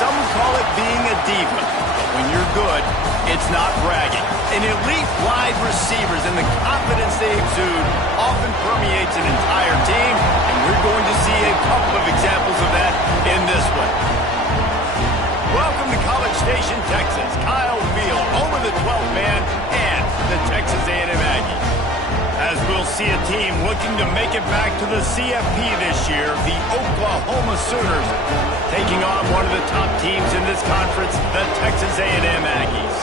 some call it being a diva. But when you're good, it's not bragging. An elite wide receivers and the confidence they exude often permeates an entire team, and we're going to see a couple of examples of that in this one. Welcome to College Station, Texas. Kyle Field, home of the 12th man and the Texas A&M Aggies. As we'll see a team looking to make it back to the CFP this year, the Oklahoma Sooners, taking on one of the top teams in this conference, the Texas A&M Aggies.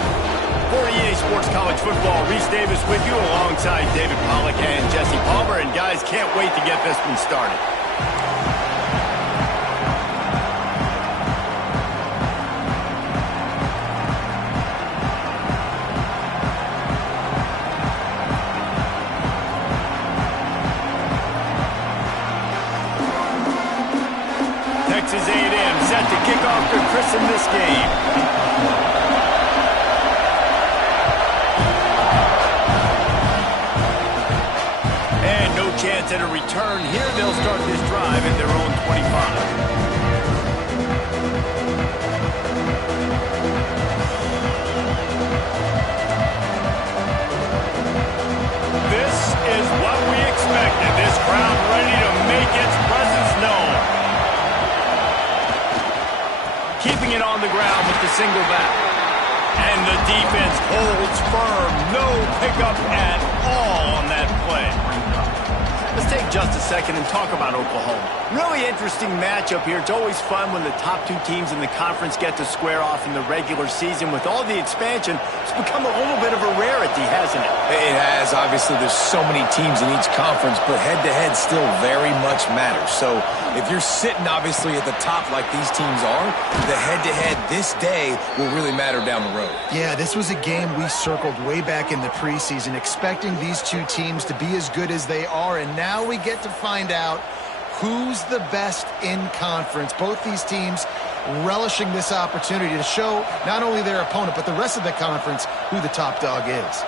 For EA Sports College Football, Reese Davis with you alongside David Pollack and Jesse Palmer. And guys, can't wait to get this one started. Texas A&M set to kick off to christen this game. And no chance at a return here. They'll start this drive at their own 25. This is what we expected. This crowd ready to make its presence known. Keeping it on the ground with the single back. And the defense holds firm. No pickup at all on that play. Let's take just a second and talk about Oklahoma. Really interesting matchup here. It's always fun when the top two teams in the conference get to square off in the regular season. With all the expansion, it's become a little bit of a rarity, hasn't it? It has. Obviously, there's so many teams in each conference, but head-to-head still very much matters. So if you're sitting, obviously, at the top like these teams are, the head-to-head this day will really matter down the road. Yeah, this was a game we circled way back in the preseason, expecting these two teams to be as good as they are, and now we get to find out who's the best in conference. Both these teams relishing this opportunity to show not only their opponent, but the rest of the conference who the top dog is.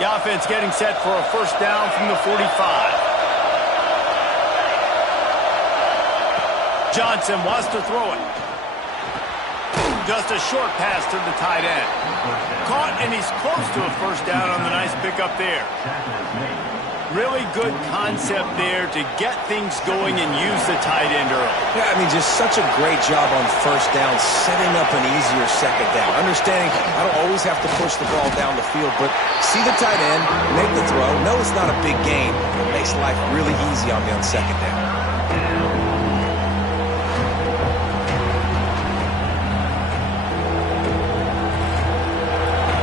The offense getting set for a first down from the 45. Johnson wants to throw it. Just a short pass to the tight end. Caught, and he's close to a first down on the nice pickup there. Really good concept there to get things going and use the tight end early. Yeah, I mean, just such a great job on first down, setting up an easier second down. Understanding I don't always have to push the ball down the field, but see the tight end, make the throw. No, it's not a big gain. It makes life really easy on me on second down.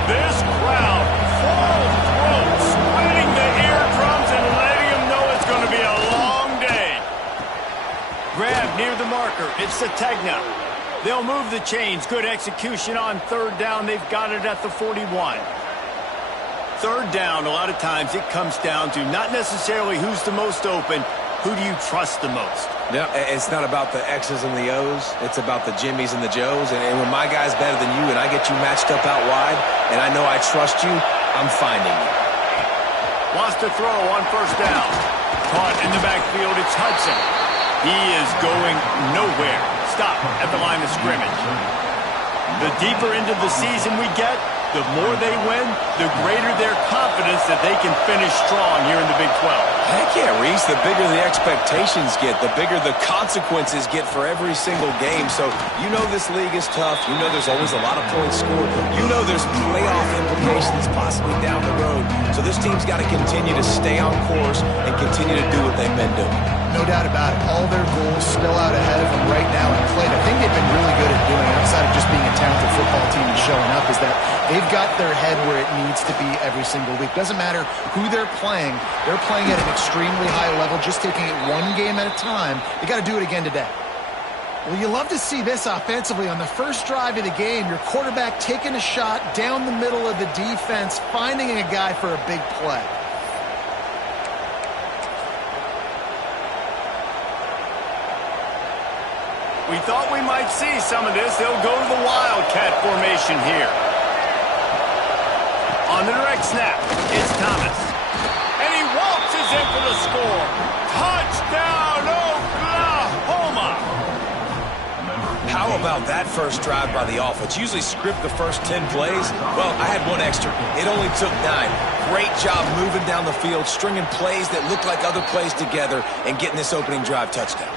This crowd full throat, splitting the eardrums and letting them know it's going to be a long day. Grab near the marker. It's Sategna. They'll move the chains. Good execution on third down. They've got it at the 41. Third down, a lot of times it comes down to not necessarily who's the most open, who do you trust the most? Yeah, it's not about the X's and the O's. It's about the Jimmies and the Joes. And when my guy's better than you and I get you matched up out wide and I know I trust you, I'm finding you. Wants to throw on first down. Caught in the backfield, it's Hudson. He is going nowhere. Stop at the line of scrimmage. The deeper into the season we get, the more they win, the greater their confidence that they can finish strong here in the Big 12. Heck yeah, Reese. The bigger the expectations get, the bigger the consequences get for every single game. So you know this league is tough. You know there's always a lot of points scored. You know there's playoff implications possibly down the road. So this team's got to continue to stay on course and continue to do what they've been doing. No doubt about it. All their goals still out ahead of them right now in play. I think they've been really good at doing, outside of just being a talented football team and showing up, is that they've got their head where it needs to be every single week. Doesn't matter who they're playing at an extremely high level, just taking it one game at a time. They got to do it again today. Well, you love to see this offensively on the first drive of the game. Your quarterback taking a shot down the middle of the defense, finding a guy for a big play. We thought we might see some of this. They'll go to the Wildcat formation here. On the direct snap, it's Thomas. And he waltzes in for the score. Touchdown, Oklahoma! about that first drive by the offense? Usually script the first 10 plays. Well, I had one extra. It only took 9. Great job moving down the field, stringing plays that look like other plays together, and getting this opening drive touchdown.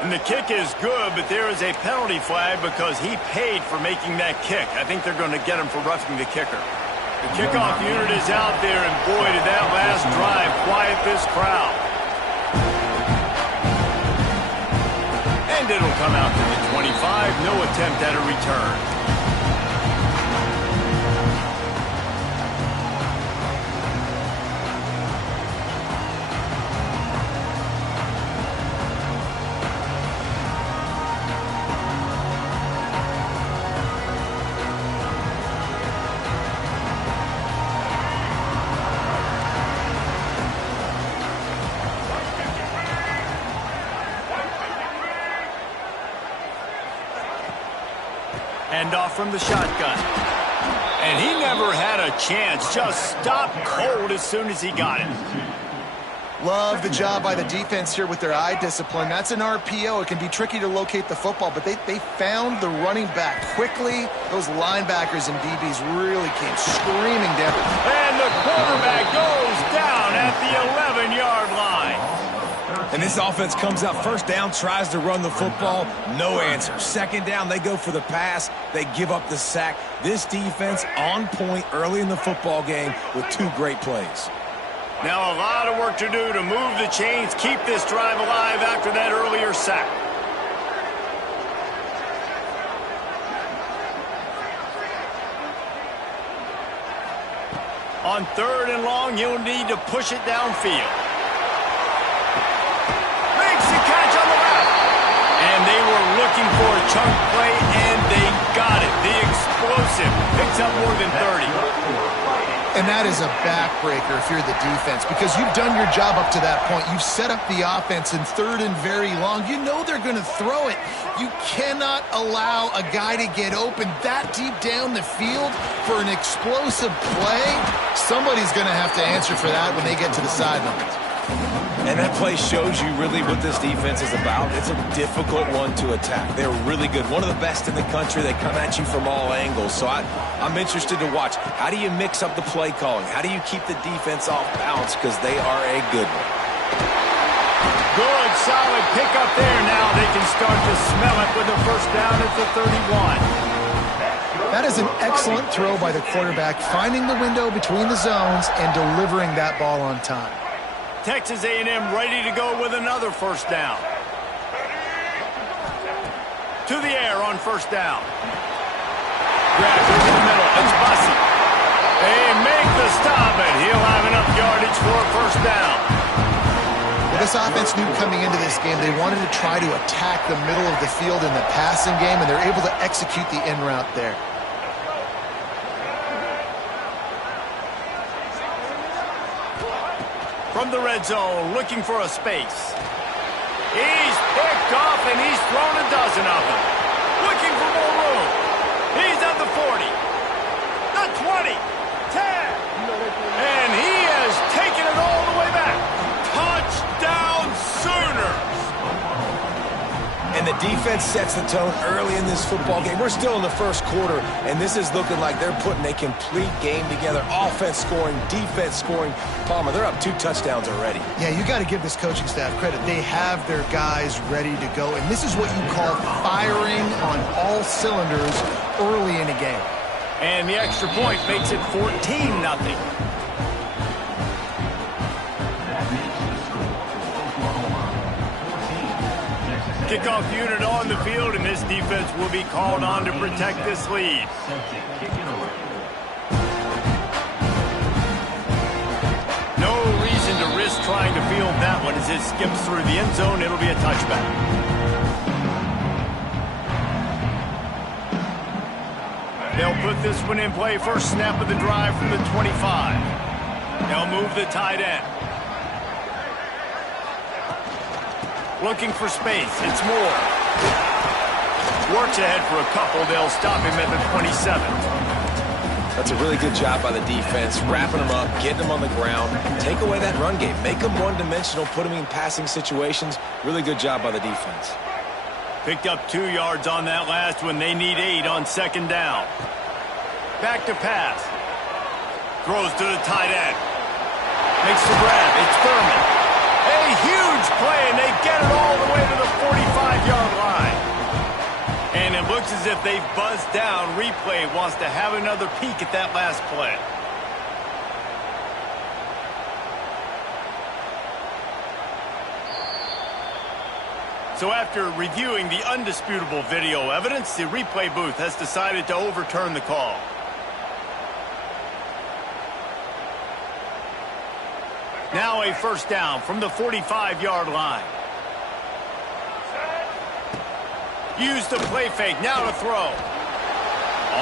And the kick is good, but there is a penalty flag because he paid for making that kick. I think they're going to get him for roughing the kicker. The kickoff unit is out there, and boy, did that last drive quiet this crowd. And it'll come out to the 25. No attempt at a return. Off from the shotgun. And he never had a chance. Just stopped cold as soon as he got it. Love the job by the defense here with their eye discipline. That's an RPO. It can be tricky to locate the football, but they found the running back quickly. Those linebackers and DBs really came screaming down. And the quarterback goes down at the 11-yard line. And this offense comes out first down, tries to run the football, no answer. Second down, they go for the pass, they give up the sack. This defense on point early in the football game with 2 great plays. Now a lot of work to do to move the chains, keep this drive alive after that earlier sack. On 3rd and long, you'll need to push it downfield. And they were looking for a chunk play, and they got it. The explosive picks up more than 30. And that is a backbreaker if you're the defense, because you've done your job up to that point. You've set up the offense in 3rd and very long. You know they're going to throw it. You cannot allow a guy to get open that deep down the field for an explosive play. Somebody's going to have to answer for that when they get to the sidelines. And that play shows you really what this defense is about. It's a difficult one to attack. They're really good. One of the best in the country. They come at you from all angles. So I'm interested to watch. How do you mix up the play calling? How do you keep the defense off balance? Because they are a good one. Good, solid pickup there. Now they can start to smell it with a first down at the 31. That is an excellent throw by the quarterback, finding the window between the zones and delivering that ball on time. Texas A&M ready to go with another first down. To the air on first down. Grabbed over the middle. It's Bussey. They make the stop, and he'll have enough yardage for a first down. Well, this offense knew coming into this game they wanted to try to attack the middle of the field in the passing game, and they're able to execute the in route there. From the red zone, looking for a space. He's picked off, and he's thrown a dozen of them. Looking for more room. He's at the 40. The 20. 10. And he has taken it all the way back. Touchdown, Sooners. And the defense sets the tone early in this football game. We're still in the first quarter, and this is looking like they're putting a complete game together. Offense scoring, defense scoring. Palmer, they're up 2 touchdowns already. Yeah, you got to give this coaching staff credit. They have their guys ready to go, and this is what you call firing on all cylinders early in a game. And the extra point makes it 14-0. Kickoff unit on the field, and this defense will be called on to protect this lead. No reason to risk trying to field that one as it skips through the end zone. It'll be a touchback. They'll put this one in play. First snap of the drive from the 25. They'll move the tight end. Looking for space. It's Moore. Works ahead for a couple. They'll stop him at the 27. That's a really good job by the defense, wrapping them up, getting them on the ground. Take away that run game. Make them one-dimensional, put them in passing situations. Really good job by the defense. Picked up 2 yards on that last one. They need 8 on second down. Back to pass. Throws to the tight end. Makes the grab. It's Thurman. A huge play, and they get it all the way to the 45-yard line. And it looks as if they've buzzed down. Replay wants to have another peek at that last play. So after reviewing the undisputable video evidence, the replay booth has decided to overturn the call. Now a first down from the 45-yard line. Use the play fake, now to throw.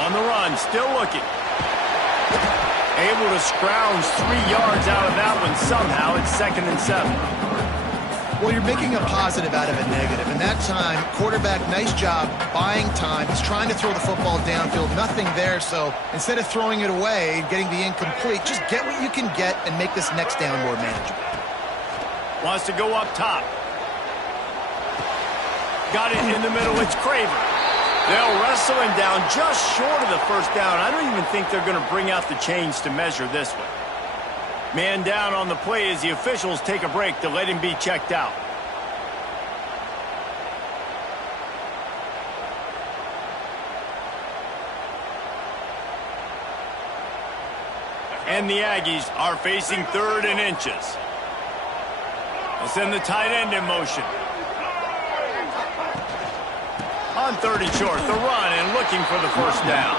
On the run, still looking. Able to scrounge 3 yards out of that one somehow. It's 2nd and 7. Well, you're making a positive out of a negative. And that time, quarterback, nice job buying time. He's trying to throw the football downfield. Nothing there, so instead of throwing it away, getting the incomplete, just get what you can get and make this next down more manageable. Wants to go up top. Got it in the middle. It's Craver. They'll wrestle him down just short of the first down. I don't even think they're going to bring out the chains to measure this one. Man down on the play as the officials take a break to let him be checked out. And the Aggies are facing 3rd and inches. They'll send the tight end in motion. On 3rd and short, the run and looking for the first down.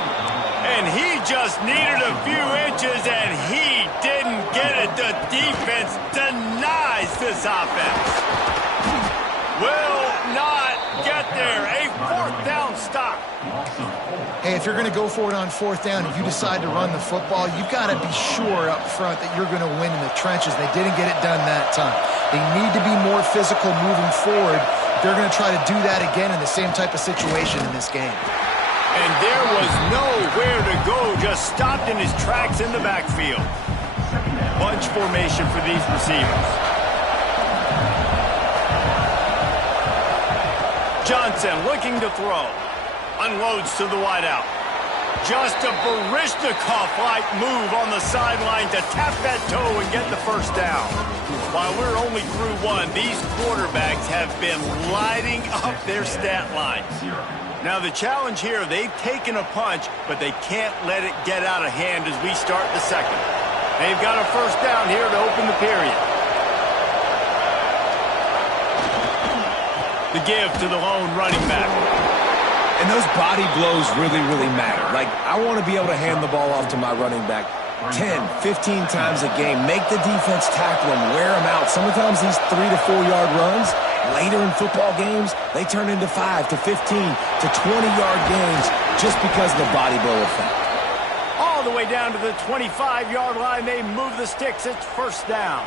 And he just needed a few inches, and he didn't get it. The defense denies this offense. Will not get there. A 4th down stop. Hey, if you're going to go for it on 4th down, if you decide to run the football, you've got to be sure up front that you're going to win in the trenches. They didn't get it done that time. They need to be more physical moving forward. They're going to try to do that again in the same type of situation in this game. And there was nowhere to go, just stopped in his tracks in the backfield. Bunch formation for these receivers. Johnson looking to throw. Unloads to the wideout. Just a Baryshnikov-like move on the sideline to tap that toe and get the first down. While we're only through one, these quarterbacks have been lighting up their stat lines. Now the challenge here, they've taken a punch, but they can't let it get out of hand as we start the second. They've got a first down here to open the period. The give to the lone running back. And those body blows really, really matter. Like, I want to be able to hand the ball off to my running back 10, 15 times a game. Make the defense tackle him, wear him out. Sometimes these 3 to 4 yard runs, later in football games, they turn into 5 to 15 to 20-yard games just because of the body blow effect. All the way down to the 25-yard line, they move the sticks. It's first down.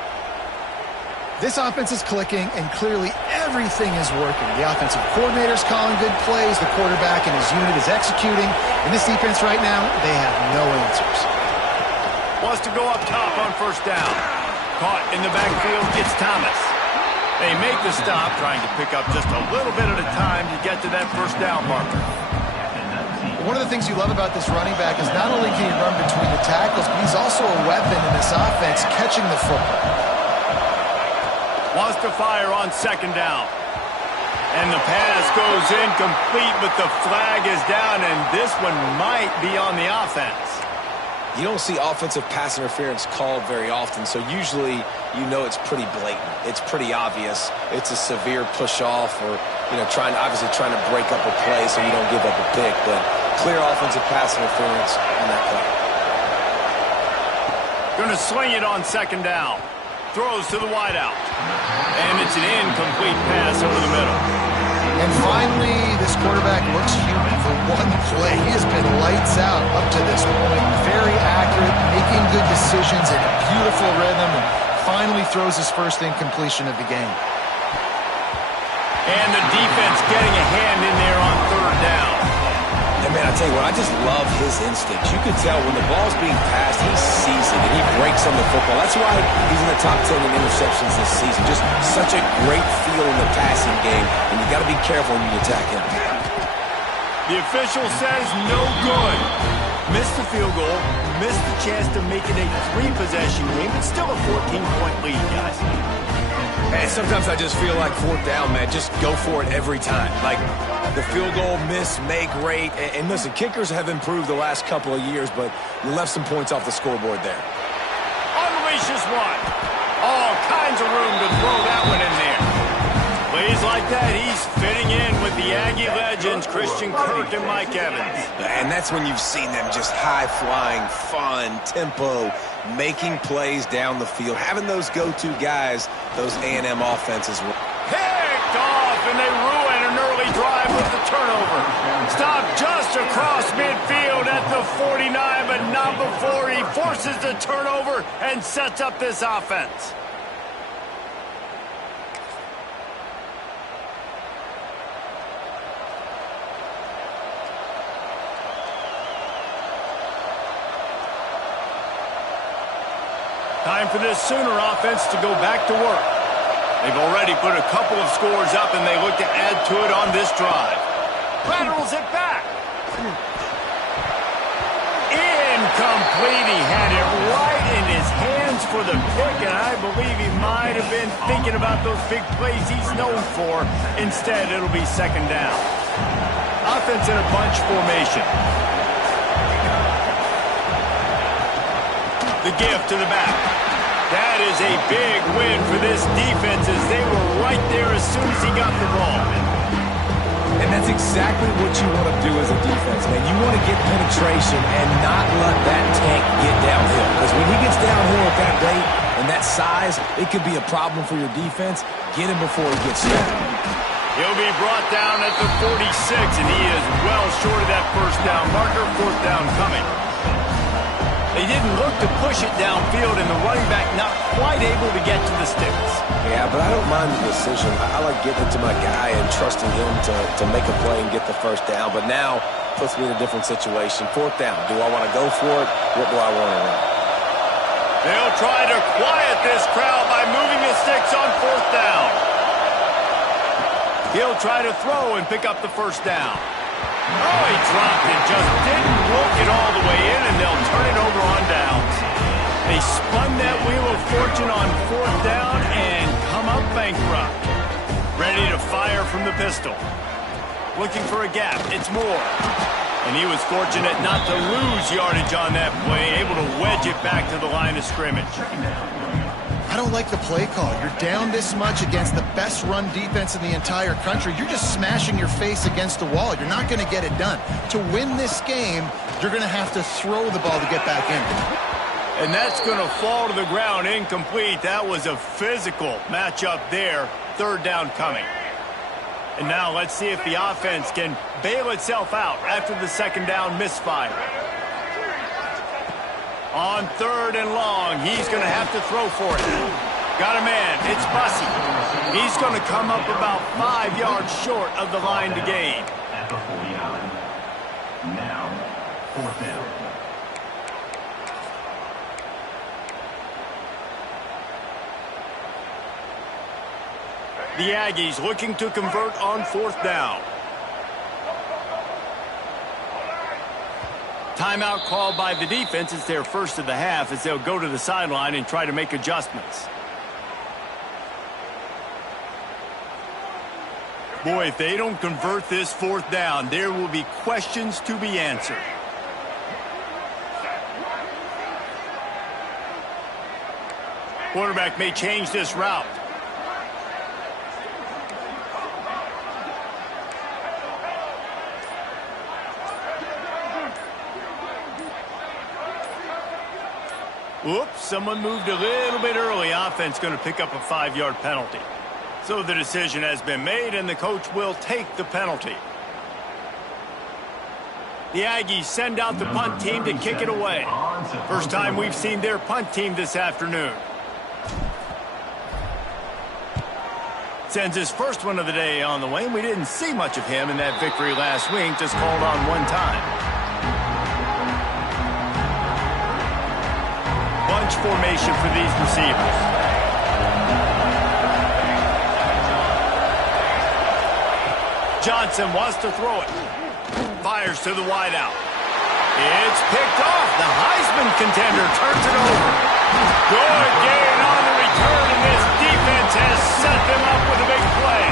This offense is clicking, and clearly everything is working. The offensive coordinator's calling good plays. The quarterback and his unit is executing. And this defense right now, they have no answers. Wants to go up top on first down. Caught in the backfield, it's Thomas. They make the stop, trying to pick up just a little bit at a time to get to that first down marker. One of the things you love about this running back is not only can he run between the tackles, but he's also a weapon in this offense, catching the football. Wants to fire on second down. And the pass goes incomplete, but the flag is down, and this one might be on the offense. You don't see offensive pass interference called very often, so usually you know it's pretty blatant. It's pretty obvious. It's a severe push-off or, obviously trying to break up a play so you don't give up a pick, but clear offensive pass interference on that play. Going to sling it on second down. Throws to the wideout. And it's an incomplete pass over the middle. And finally, this quarterback looks human for one play. He has been lights out up to this point. Very accurate, making good decisions in a beautiful rhythm, and finally throws his first incompletion of the game. And the defense getting a hand in there on third down. And man, I tell you what, I just love his instincts. You can tell when the ball's being passed, he sees it and he breaks on the football. That's why he's in the top 10 in interceptions this season. Just such a great feel in the passing game, and you got to be careful when you attack him. The official says no good. Missed the field goal, missed the chance to make it a 3-possession game, but still a 14-point lead, guys. And sometimes I just feel like fourth down, man, just go for it every time. Like the field goal miss, make rate. And listen, kickers have improved the last couple of years, but you left some points off the scoreboard there. Unleashes one. All kinds of room to throw that one in there. Plays like that, he's fitting in with the Aggie legends, Christian Kirk and Mike Evans. And that's when you've seen them just high-flying, fun, tempo, making plays down the field, having those go-to guys, those A&M offenses. Picked off, and they ruin an early drive with the turnover. Stopped just across midfield at the 49, but not before he forces the turnover and sets up this offense. Time for this Sooner offense to go back to work. They've already put a couple of scores up, and they look to add to it on this drive. Laterals it back. Incomplete. He had it right in his hands for the pick, and I believe he might have been thinking about those big plays he's known for. Instead, it'll be second down. Offense in a bunch formation. The gift to the back. That is a big win for this defense as they were right there as soon as he got the ball. And that's exactly what you want to do as a defense, man. You want to get penetration and not let that tank get downhill. Because when he gets downhill at that rate and that size, it could be a problem for your defense. Get him before he gets started. He'll be brought down at the 46, and he is well short of that first down marker. Fourth down coming. They didn't look to push it downfield, and the running back not quite able to get to the sticks. Yeah, but I don't mind the decision. I like getting it to my guy and trusting him to make a play and get the first down. But now puts me in a different situation. Fourth down. Do I want to go for it? What do I want to run? They'll try to quiet this crowd by moving the sticks on fourth down. He'll try to throw and pick up the first down. Oh, he dropped it, just didn't work it all the way in, and they'll turn it over on downs. They spun that wheel of fortune on fourth down and come up bankrupt. Ready to fire from the pistol. Looking for a gap, it's Moore. And he was fortunate not to lose yardage on that play, able to wedge it back to the line of scrimmage. I don't like the play call. You're down this much against the best run defense in the entire country. You're just smashing your face against the wall. You're not going to get it done. To win this game, you're going to have to throw the ball to get back in. And that's going to fall to the ground incomplete. That was a physical matchup there. Third down coming. And now let's see if the offense can bail itself out after the second down misfire. On third and long, he's going to have to throw for it. Got a man. It's Bussey. He's going to come up about 5 yards short of the line to gain. At the 49. Now, fourth down. The Aggies looking to convert on fourth down. Timeout called by the defense. It's their first of the half as they'll go to the sideline and try to make adjustments. Boy, if they don't convert this fourth down, there will be questions to be answered. Quarterback may change this route. Oops, someone moved a little bit early. Offense going to pick up a 5-yard penalty. So the decision has been made, and the coach will take the penalty. The Aggies send out the punt team to kick it away. First time we've seen their punt team this afternoon. Sends his first one of the day on the way. We didn't see much of him in that victory last week, just called on one time. bunch formation for these receivers. Johnson wants to throw it. Fires to the wideout. It's picked off. The Heisman contender turns it over. Good gain on the return, and this defense has set them up with a big play.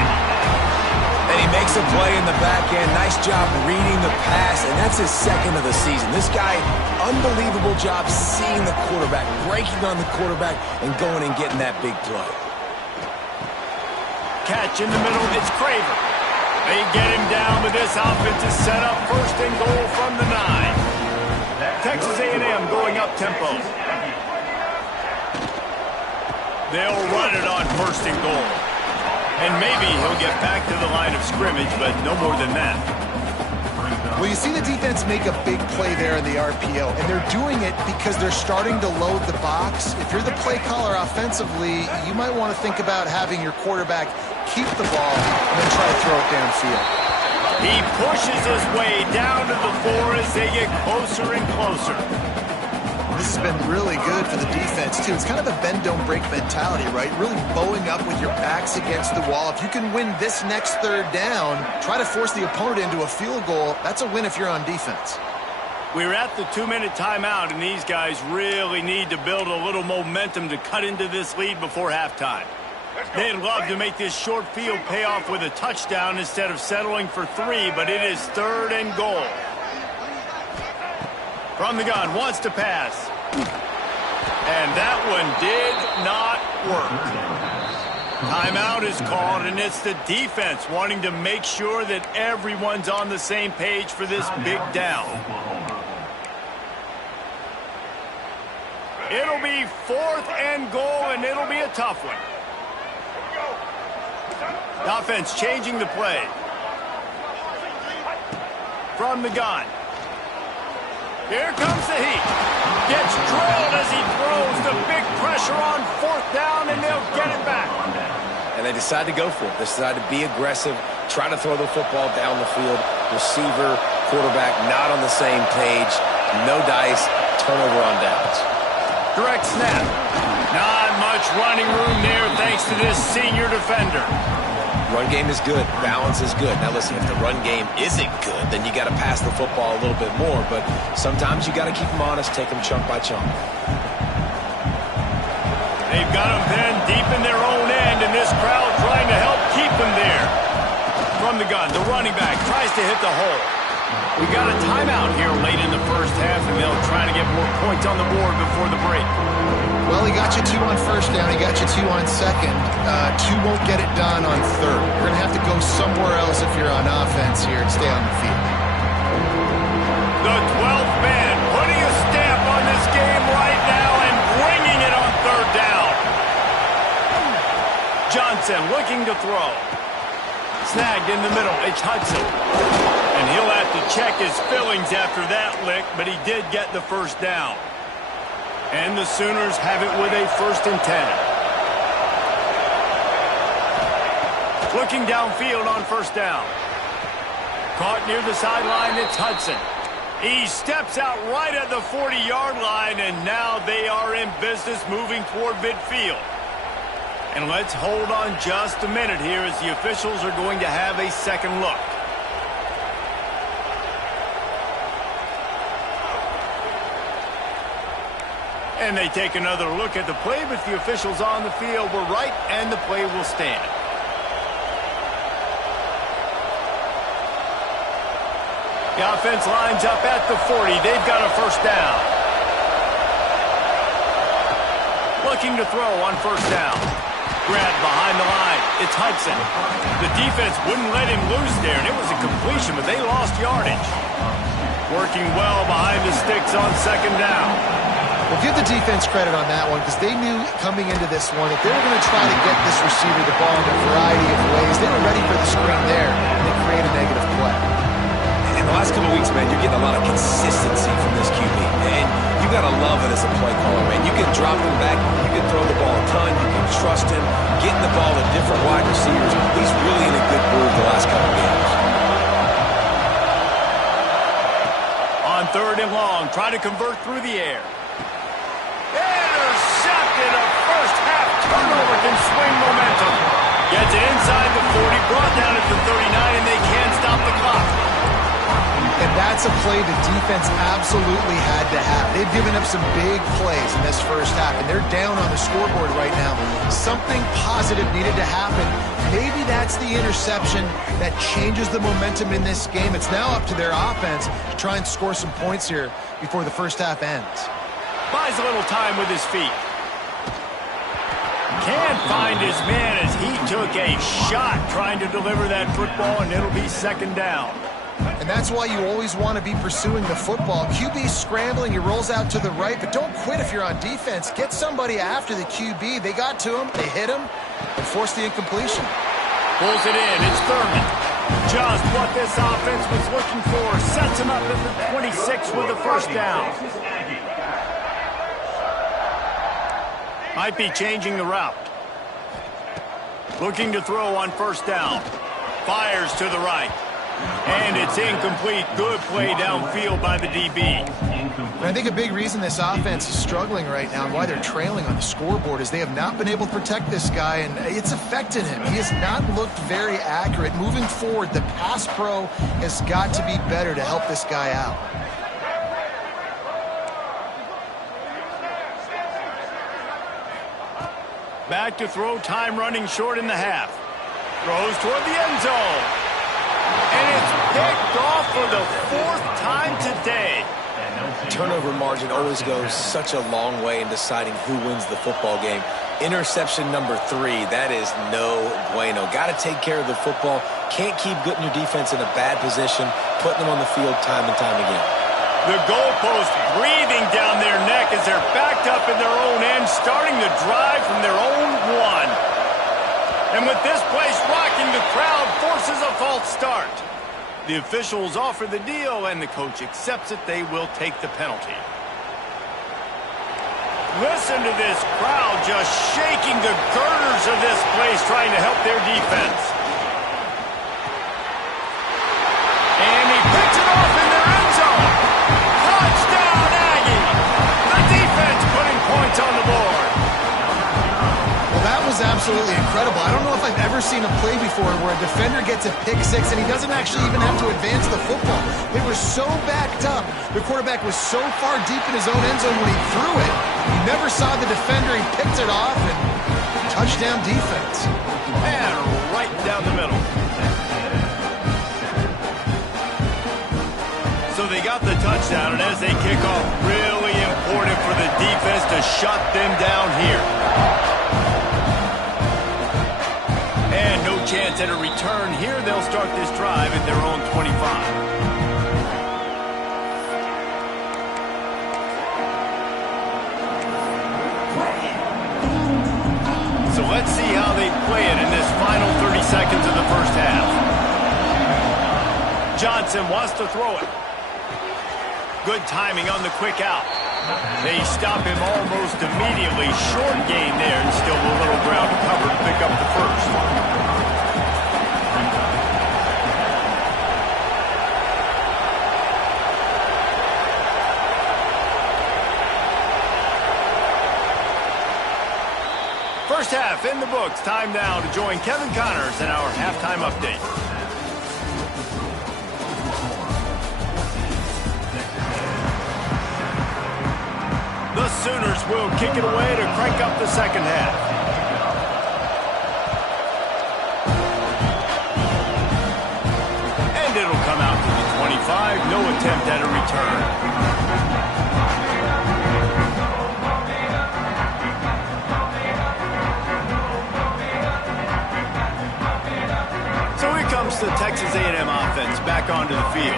And he makes a play in the back end. Nice job reading the pass, and that's his second of the season. This guy, unbelievable job seeing the quarterback, breaking on the quarterback, and going and getting that big play. Catch in the middle. It's Craver. They get him down, but this offense is set up first and goal from the 9. Texas A&M going up tempo. They'll run it on first and goal. And maybe he'll get back to the line of scrimmage, but no more than that. Well, you see the defense make a big play there in the RPO, and they're doing it because they're starting to load the box. If you're the play caller offensively, you might want to think about having your quarterback keep the ball and then try to throw it downfield. He pushes his way down to the 4 as they get closer and closer. This has been really good for the defense, too. It's kind of a bend-don't-break mentality, right? Really bowing up with your backs against the wall. If you can win this next third down, try to force the opponent into a field goal. That's a win if you're on defense. We're at the 2-minute timeout, and these guys really need to build a little momentum to cut into this lead before halftime. They'd love to make this short field pay off with a touchdown instead of settling for 3, but it is third and goal. From the gun, wants to pass. And that one did not work. Timeout is called, and it's the defense wanting to make sure that everyone's on the same page for this big down. It'll be 4th and goal, and it'll be a tough one. The offense changing the play. From the gun. Here comes the heat. Gets drilled as he throws the big pressure on 4th down, and they'll get it back. And they decide to go for it. They decide to be aggressive, try to throw the football down the field. Receiver, quarterback not on the same page. No dice, turnover on downs. Direct snap. Not much running room there thanks to this senior defender. Run game is good. Balance is good. Now listen, if the run game isn't good, then you got to pass the football a little bit more. But sometimes you got to keep them honest, take them chunk by chunk. They've got them then deep in their own end, and this crowd trying to help keep them there. From the gun, the running back tries to hit the hole. We got a timeout here late in the first half, and they'll try to get more points on the board before the break. Well, he got you 2 on first down. He got you 2 on second. 2 won't get it done on third. You're going to have to go somewhere else if you're on offense here and stay on the field. The 12th man putting a stamp on this game right now and bringing it on third down. Johnson looking to throw. Snagged in the middle. It's Hudson. And he'll have to check his fillings after that lick, but he did get the first down. And the Sooners have it with a 1st and 10. Looking downfield on first down. Caught near the sideline, it's Hudson. He steps out right at the 40-yard line, and now they are in business moving toward midfield. And let's hold on just a minute here as the officials are going to have a second look. And they take another look at the play, but the officials on the field were right, and the play will stand. The offense lines up at the 40. They've got a first down. Looking to throw on first down. Grab behind the line. It's Hudson. The defense wouldn't let him loose there, and it was a completion, but they lost yardage. Working well behind the sticks on second down. Well, give the defense credit on that one because they knew coming into this one that they were going to try to get this receiver the ball in a variety of ways. They were ready for the screen there, and they create a negative play. In the last couple of weeks, man, you're getting a lot of consistency from this QB. And you got to love it as a play caller, man. You can drop him back. You can throw the ball a ton. You can trust him. Getting the ball to different wide receivers. He's really in a good groove the last couple of games. On third and long, try to convert through the air. inside the 40, brought down at the 39, and they can't stop the clock. And that's a play the defense absolutely had to have. They've given up some big plays in this first half, and they're down on the scoreboard right now. Something positive needed to happen. Maybe that's the interception that changes the momentum in this game. It's now up to their offense to try and score some points here before the first half ends. Buys a little time with his feet. Can't find his man as he took a shot trying to deliver that football, and it'll be second down. And that's why you always want to be pursuing the football. QB scrambling, he rolls out to the right, but don't quit if you're on defense. Get somebody after the QB. They got to him, they hit him, and forced the incompletion. Pulls it in, it's Thurman. Just what this offense was looking for. Sets him up at the 26 with the first down. Might be changing the route. Looking to throw on first down. Fires to the right. And it's incomplete. Good play downfield by the DB. And I think a big reason this offense is struggling right now and why they're trailing on the scoreboard is they have not been able to protect this guy, and it's affected him. He has not looked very accurate. Moving forward, the pass pro has got to be better to help this guy out. Back to throw, time running short in the half. Throws toward the end zone. And it's picked off for the fourth time today. Turnover margin always goes such a long way in deciding who wins the football game. Interception number 3, that is no bueno. Got to take care of the football. Can't keep putting your defense in a bad position, putting them on the field time and time again. The goalpost breathing down their neck as they're backed up in their own end, starting the drive from their own 1. And with this place rocking, the crowd forces a false start. The officials offer the deal, and the coach accepts it. They will take the penalty. Listen to this crowd just shaking the girders of this place, trying to help their defense. And he picks it off in their end zone. Touchdown, Aggie! The defense putting points on the board. That was absolutely incredible. I don't know if I've ever seen a play before where a defender gets a pick 6 and he doesn't actually even have to advance the football. They were so backed up. The quarterback was so far deep in his own end zone when he threw it. He never saw the defender. He picked it off, and touchdown defense. And right down the middle. So they got the touchdown, and as they kick off, really important for the defense to shut them down here. And no chance at a return here. They'll start this drive at their own 25. So let's see how they play it in this final 30 seconds of the first half. Johnson wants to throw it. Good timing on the quick out. They stop him almost immediately. Short gain there, and still a little ground to cover to pick up the first. First half in the books. Time now to join Kevin Connors in our halftime update. The Sooners will kick it away to crank up the second half. And it'll come out to the 25. No attempt at a return. The Texas A&M offense back onto the field.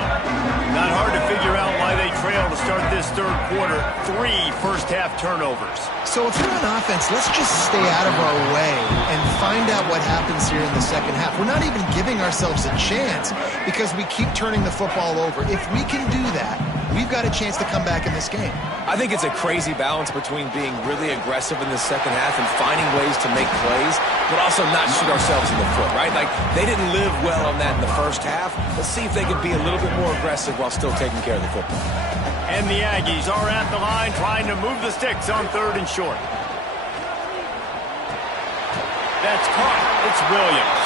Not hard to figure out why they trail to start this third quarter. 3 first-half turnovers. So if you're on offense, let's just stay out of our way and find out what happens here in the second half. We're not even giving ourselves a chance because we keep turning the football over. If we can do that, we've got a chance to come back in this game. I think it's a crazy balance between being really aggressive in the second half and finding ways to make plays, but also not shoot ourselves in the foot, right? Like, they didn't live well on that in the first half. Let's see if they can be a little bit more aggressive while still taking care of the football. And the Aggies are at the line trying to move the sticks on 3rd and short. That's caught. It's Williams.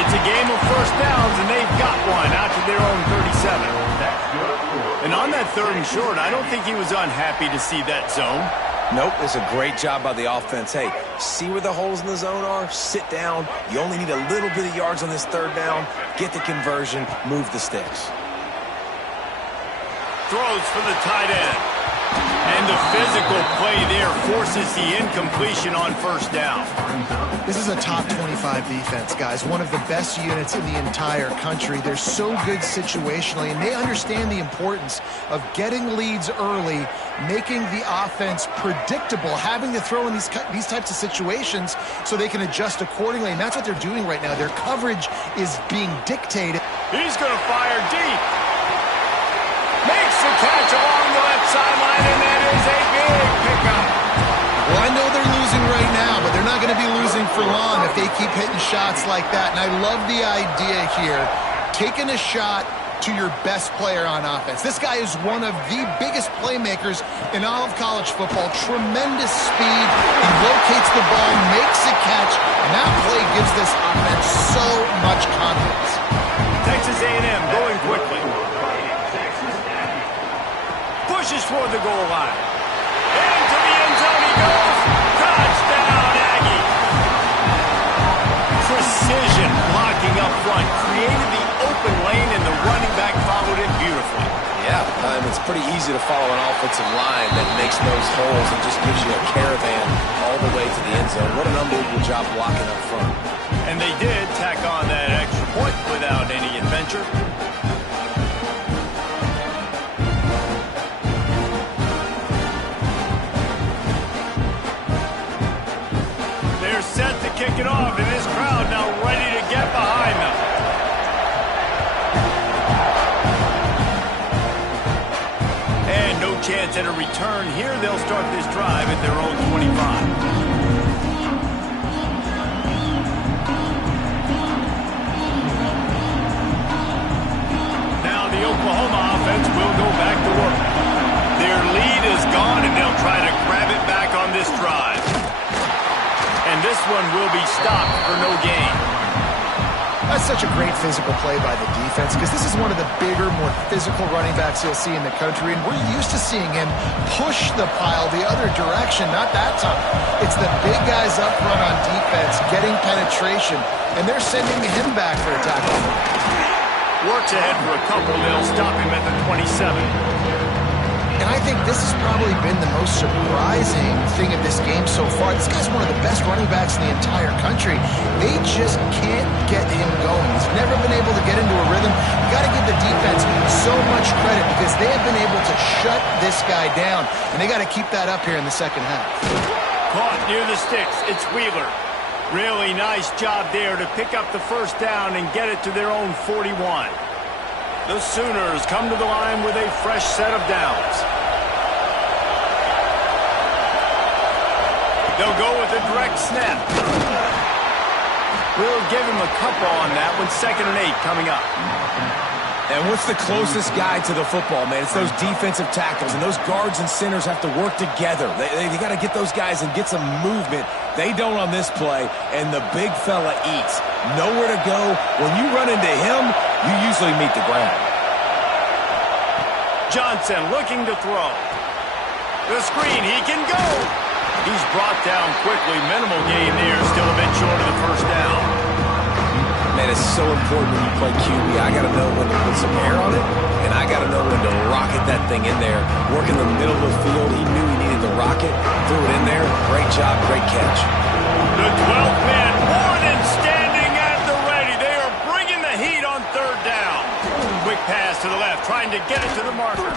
It's a game of first downs, and they've got one out to their own 37. And on that 3rd and short, I don't think he was unhappy to see that zone. Nope, it's a great job by the offense. Hey, see where the holes in the zone are? Sit down. You only need a little bit of yards on this 3rd down. Get the conversion. Move the sticks. Throws for the tight end. And the physical play there forces the incompletion on 1st down. This is a top 25 defense, guys. One of the best units in the entire country. They're so good situationally, and they understand the importance of getting leads early, making the offense predictable, having to throw in these types of situations so they can adjust accordingly, and that's what they're doing right now. Their coverage is being dictated. He's going to fire deep. Makes the catch along the left sideline, and that is a big pickup. Well, I know they're losing right now, but they're not going to be losing for long if they keep hitting shots like that. And I love the idea here, taking a shot to your best player on offense. This guy is one of the biggest playmakers in all of college football. Tremendous speed. He locates the ball, makes a catch, and that play gives this offense so much confidence. Texas A&M going quickly. Pushes for the goal line. Into the end zone he goes. Touchdown, Aggie. Precision blocking up front. Created the open lane, and the running back followed it beautifully. Yeah, it's pretty easy to follow an offensive line that makes those holes and just gives you a caravan all the way to the end zone. What an unbelievable job blocking up front. And they did tack on that extra point without any adventure. Set to kick it off, and this crowd now ready to get behind them. And no chance at a return here. They'll start this drive at their own 25. Now the Oklahoma offense will go back to work. Their lead is gone, and they'll try to grab it back on this drive. And this one will be stopped for no gain. That's such a great physical play by the defense because this is one of the bigger, more physical running backs you'll see in the country, and we're used to seeing him push the pile the other direction, not that time. It's the big guys up front on defense getting penetration, and they're sending him back for a tackle. Works ahead for a couple. They'll stop him at the 27. And I think this has probably been the most surprising thing of this game so far. This guy's one of the best running backs in the entire country. They just can't get him going. He's never been able to get into a rhythm. You got to give the defense so much credit because they have been able to shut this guy down. And they got to keep that up here in the second half. Caught near the sticks. It's Wheeler. Really nice job there to pick up the 1st down and get it to their own 41. The Sooners come to the line with a fresh set of downs. They'll go with a direct snap. We'll give him a couple on that one. 2nd and 8 coming up. And what's the closest guy to the football, man? It's those defensive tackles, and those guards and centers have to work together. They got to get those guys and get some movement. They don't on this play, and the big fella eats. Nowhere to go. When you run into him, you usually meet the ground. Johnson looking to throw. The screen, he can go. He's brought down quickly. Minimal gain there, still a bit short of the 1st down. Man, it's so important when you play QB. I got to know when to put some air on it, and I got to know when to rocket that thing in there. Work in the middle of the field. He knew he needed to rocket. Threw it in there. Great job, great catch. The 12th man, more than standing at the ready. They are bringing the heat on 3rd down. Quick pass to the left, trying to get it to the marker.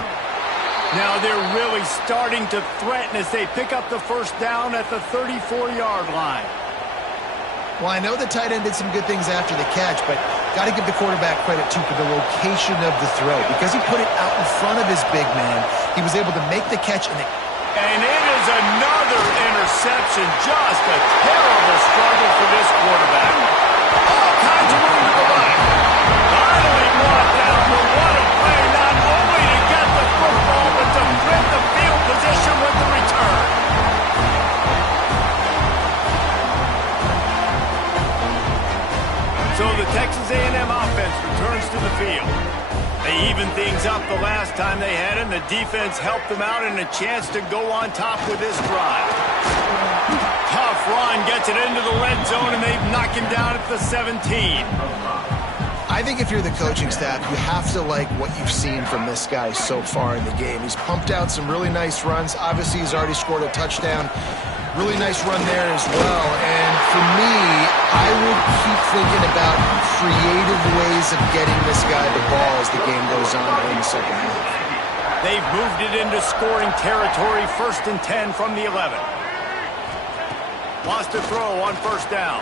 Now they're really starting to threaten as they pick up the 1st down at the 34-yard line. Well, I know the tight end did some good things after the catch, but got to give the quarterback credit, too, for the location of the throw. Because he put it out in front of his big man, he was able to make the catch. And it is another interception. Just a terrible struggle for this quarterback. All kinds of room to the right. Finally brought down, but what a play, not only to get the football, but to flip the field position with the return. field. They evened things up the last time they had him. The defense helped them out and a chance to go on top with this drive. Tough run, gets it into the red zone, and they knock him down at the 17. I think if you're the coaching staff, you have to like what you've seen from this guy so far in the game. He's pumped out some really nice runs. Obviously, he's already scored a touchdown. Really nice run there as well. And for me, I would keep thinking about creative ways of getting this guy the ball as the game goes on in the second half. They've moved it into scoring territory, 1st and 10 from the 11. Wants to throw on 1st down.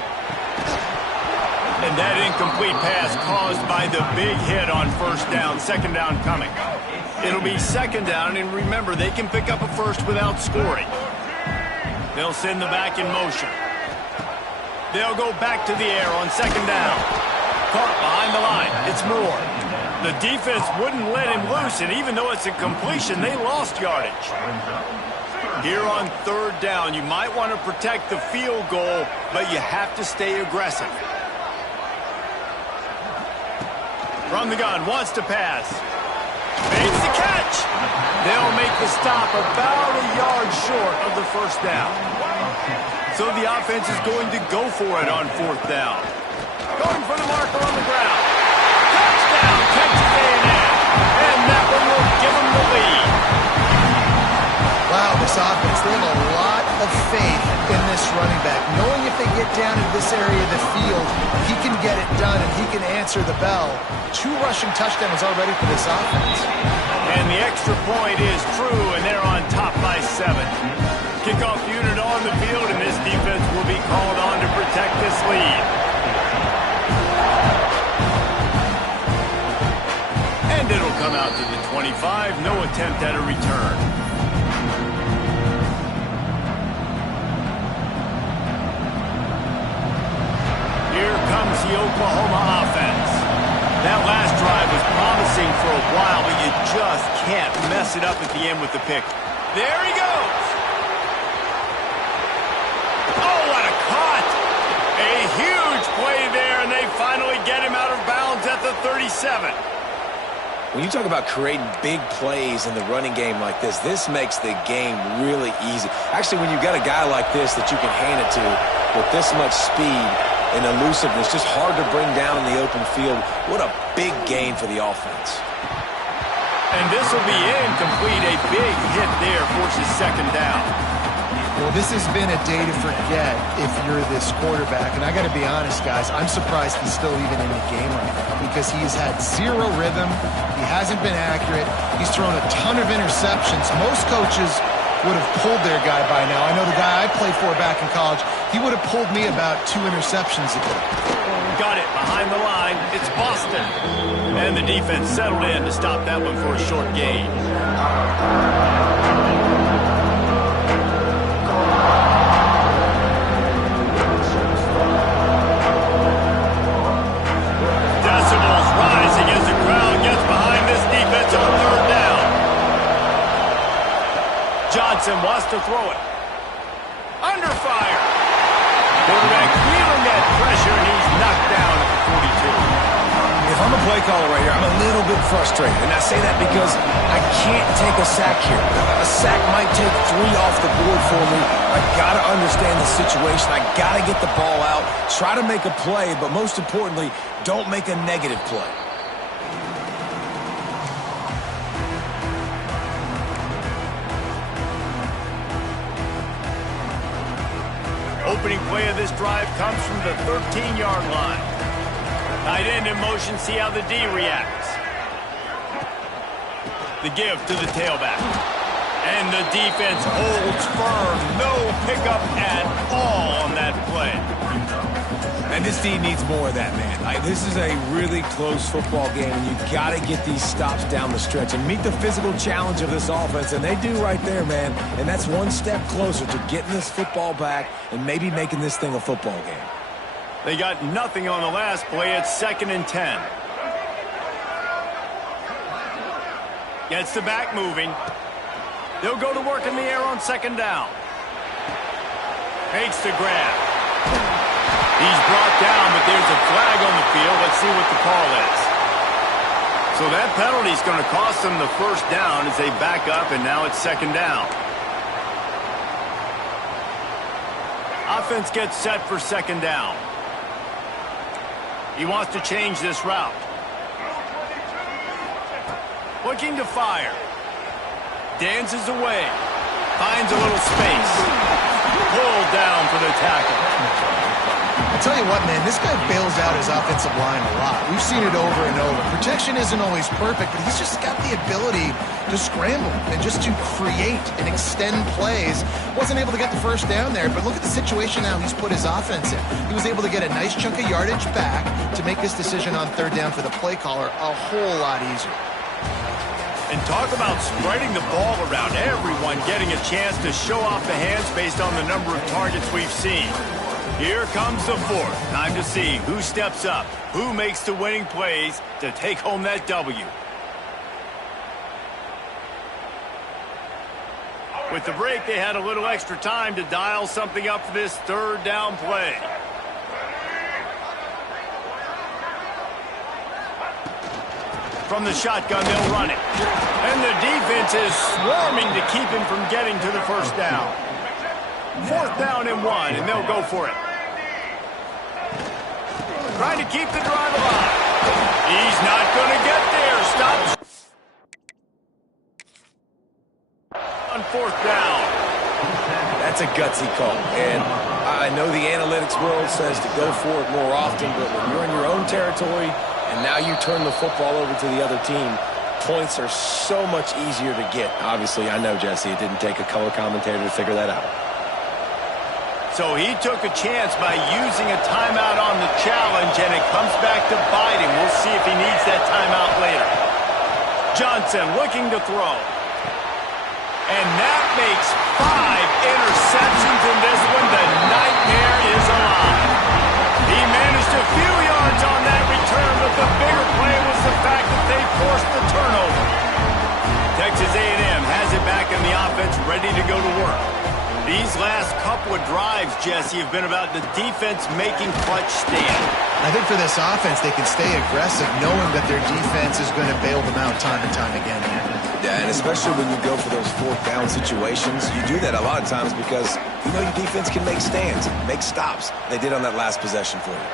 And that incomplete pass caused by the big hit on 1st down. 2nd down coming. It'll be 2nd down, and remember, they can pick up a first without scoring. They'll send the back in motion. They'll go back to the air on 2nd down. Caught behind the line. It's Moore. The defense wouldn't let him loose, and even though it's a completion, they lost yardage. Here on 3rd down, you might want to protect the field goal, but you have to stay aggressive. From the gun, wants to pass. Makes the catch. They'll make the stop about a yard short of the 1st down. So the offense is going to go for it on 4th down. Going for the marker on the ground. Touchdown, Texas A&M. And that one will give them the lead. Wow, this offense, they have a lot of faith in this running back. Knowing if they get down in this area of the field, he can get it done and he can answer the bell. 2 rushing touchdowns already for this offense. And the extra point is true, and they're on top by 7. Kickoff unit on the field, and this defense will be called on to protect this lead. And it'll come out to the 25. No attempt at a return. Here comes the Oklahoma offense. That last drive was promising for a while, but you just can't mess it up at the end with the pick. There he goes. Oh, what a cut. A huge play there, and they finally get him out of bounds at the 37. When you talk about creating big plays in the running game like this makes the game really easy. Actually, when you've got a guy like this that you can hand it to with this much speed and elusiveness, just hard to bring down in the open field. What a big gain for the offense. And this will be incomplete. A big hit there forces 2nd down. Well, this has been a day to forget if you're this quarterback. And I got to be honest, guys, I'm surprised he's still even in the game right now because he's had 0 rhythm. He hasn't been accurate. He's thrown a ton of interceptions. Most coaches would have pulled their guy by now. I know the guy I played for back in college, he would have pulled me about 2 interceptions ago. Got it behind the line. It's Boston. And the defense settled in to stop that one for a short gain. Decibels rising as the crowd gets behind this defense on 3rd down. Johnson wants to throw it. Under fire. Quarterback feeling that pressure, and he's knocked down at the 42. If I'm a play caller right here, I'm a little bit frustrated. And I say that because I can't take a sack here. A sack might take 3 off the board for me. I got to understand the situation. I got to get the ball out, try to make a play, but most importantly, don't make a negative play. Opening play of this drive comes from the 13-yard line. Tight end in motion, see how the D reacts. The give to the tailback. And the defense holds firm. No pickup at all on that play. And this team needs more of that, man. This is a really close football game, and you got to get these stops down the stretch and meet the physical challenge of this offense, and they do right there, man. And that's one step closer to getting this football back and maybe making this thing a football game. They got nothing on the last play. It's 2nd and 10. Gets the back moving. They'll go to work in the air on 2nd down. Makes the grab. He's brought down, but there's a flag on the field. Let's see what the call is. So that penalty is going to cost them the first down as they back up, and now it's second down. Offense gets set for second down. He wants to change this route. Looking to fire. Dances away. Finds a little space. Pulled down for the tackle. I tell you what, man, this guy bails out his offensive line a lot. We've seen it over and over. Protection isn't always perfect, but he's just got the ability to scramble and just to create and extend plays. Wasn't able to get the first down there, but look at the situation now he's put his offense in. He was able to get a nice chunk of yardage back to make this decision on third down for the play caller a whole lot easier. And talk about spreading the ball around, everyone getting a chance to show off the hands based on the number of targets we've seen. Here comes the fourth. Time to see who steps up, who makes the winning plays to take home that W. With the break, they had a little extra time to dial something up for this third down play. From the shotgun, they'll run it. And the defense is swarming to keep him from getting to the first down. Fourth down and 1, and they'll go for it. Trying to keep the drive alive. He's not going to get there. Stops on fourth down. That's a gutsy call. And I know the analytics world says to go for it more often, but when you're in your own territory and now you turn the football over to the other team, points are so much easier to get. Obviously, I know, Jesse, it didn't take a color commentator to figure that out. So he took a chance by using a timeout on the challenge, and it comes back to bite him. We'll see if he needs that timeout later. Johnson looking to throw. And that makes 5 interceptions in this one. The nightmare is alive. He managed a few yards on that return, but the bigger play was the fact that they forced the turnover. Texas A&M has it back in the offense, ready to go to work. These last couple of drives, Jesse, have been about the defense making clutch stand. I think for this offense, they can stay aggressive knowing that their defense is going to bail them out time and time again. Yeah, and especially when you go for those fourth down situations, you do that a lot of times because you know your defense can make stands, make stops. They did on that last possession for you.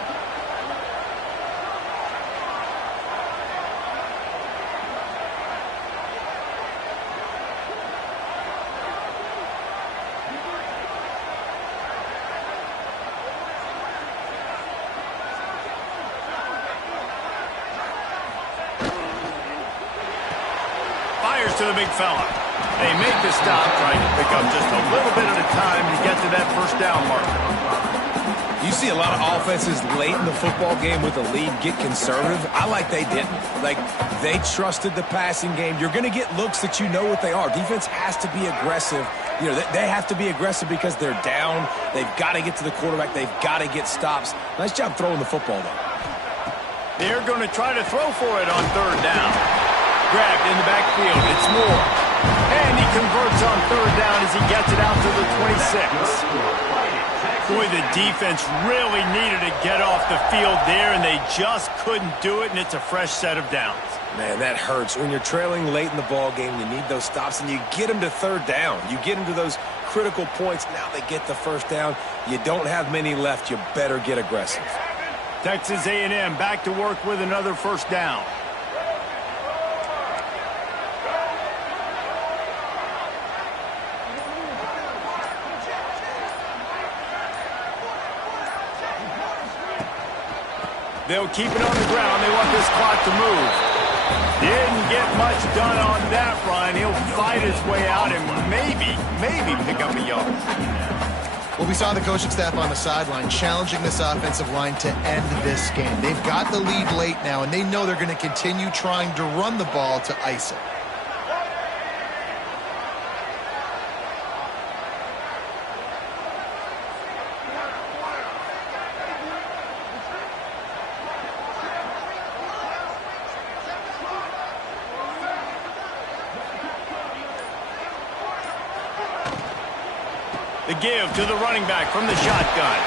To the big fella. They make the stop, trying to pick up just a little bit at a time to get to that first down marker. You see a lot of offenses late in the football game with a lead get conservative. I like they didn't. Like, they trusted the passing game. You're going to get looks that you know what they are. Defense has to be aggressive. You know, they have to be aggressive because they're down. They've got to get to the quarterback. They've got to get stops. Nice job throwing the football, though. They're going to try to throw for it on third down. Grabbed in the backfield. It's Moore. And he converts on third down as he gets it out to the 26. Boy, the defense really needed to get off the field there, and they just couldn't do it, and it's a fresh set of downs. Man, that hurts. When you're trailing late in the ball game, you need those stops, and you get them to third down. You get them to those critical points. Now they get the first down. You don't have many left. You better get aggressive. Texas A&M back to work with another first down. They'll keep it on the ground. They want this clock to move. Didn't get much done on that run. He'll fight his way out and maybe pick up a yard. Well, we saw the coaching staff on the sideline challenging this offensive line to end this game. They've got the lead late now, and they know they're going to continue trying to run the ball to ice it. The give to the running back from the shotgun.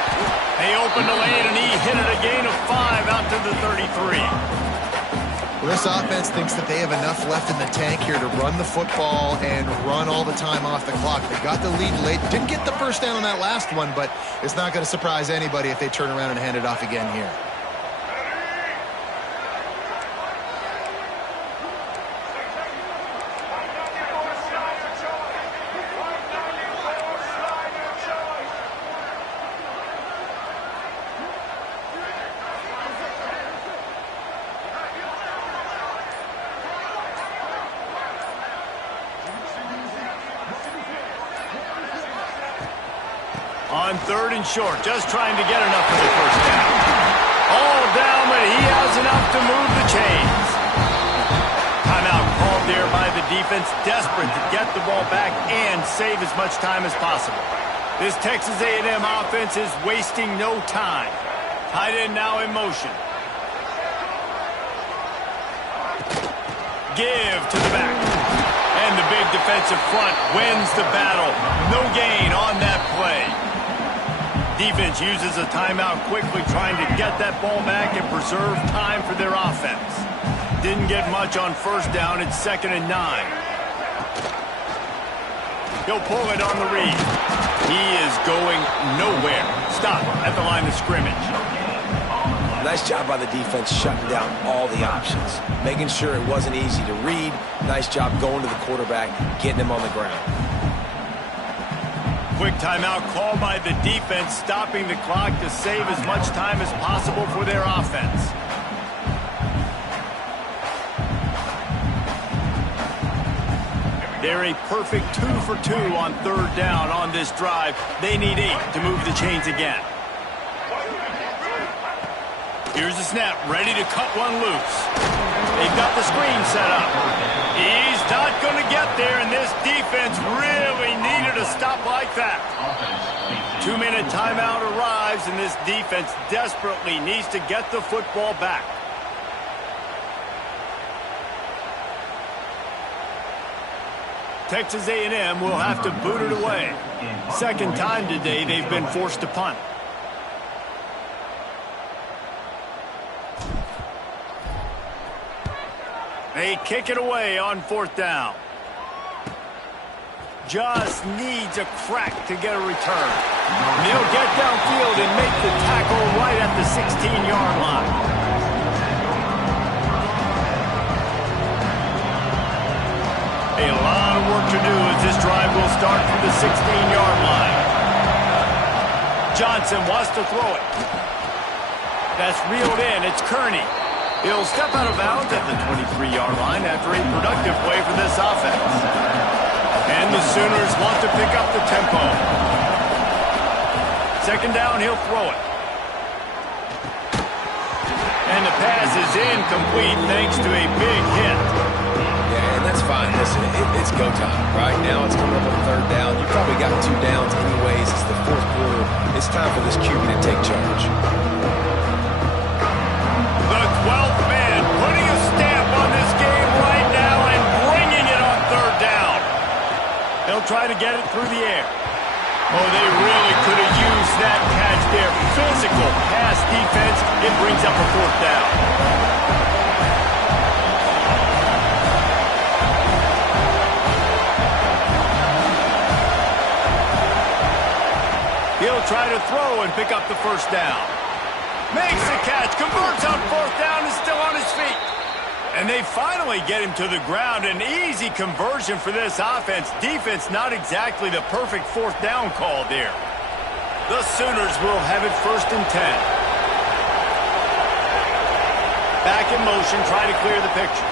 They opened the lane, and he hit it a gain of 5 out to the 33. Well, this offense thinks that they have enough left in the tank here to run the football and run all the time off the clock. They got the lead late. Didn't get the first down on that last one, but it's not going to surprise anybody if they turn around and hand it off again here. On 3rd and short, just trying to get enough for the first down. All down, but he has enough to move the chains. Timeout called there by the defense, desperate to get the ball back and save as much time as possible. This Texas A&M offense is wasting no time. Tight end now in motion. Give to the back. And the big defensive front wins the battle. No gain on that play. Defense uses a timeout quickly, trying to get that ball back and preserve time for their offense. Didn't get much on first down. It's 2nd and 9. He'll pull it on the read. He is going nowhere. Stop at the line of scrimmage. Nice job by the defense shutting down all the options, making sure it wasn't easy to read. Nice job going to the quarterback, getting him on the ground. Quick timeout called by the defense, stopping the clock to save as much time as possible for their offense. They're a perfect 2 for 2 on 3rd down on this drive. They need 8 to move the chains again. Here's the snap, ready to cut one loose. They've got the screen set up. He's not going to get there, and this defense really needed a stop like that. 2-minute timeout arrives, and this defense desperately needs to get the football back. Texas A&M will have to boot it away. Second time today they've been forced to punt. They kick it away on 4th down. Just needs a crack to get a return. They'll get downfield and make the tackle right at the 16-yard line. A lot of work to do as this drive will start from the 16-yard line. Johnson wants to throw it. That's reeled in. It's Kearney. He'll step out of bounds at the 23-yard line after a productive play for this offense. And the Sooners want to pick up the tempo. 2nd down, he'll throw it. And the pass is incomplete thanks to a big hit. Yeah, and that's fine. Listen, it's go time. Right now it's coming up on 3rd down. You probably got 2 downs anyways. It's the 4th quarter. It's time for this QB to take charge. The 12th man putting a stamp on this game right now and bringing it on 3rd down. They'll try to get it through the air. Oh, they really could have used that catch there. Physical pass defense. It brings up a 4th down. He'll try to throw and pick up the 1st down. Makes the catch, converts on 4th down, and still on his feet. And they finally get him to the ground. An easy conversion for this offense. Defense not exactly the perfect 4th down call there. The Sooners will have it 1st and 10. Back in motion, trying to clear the picture.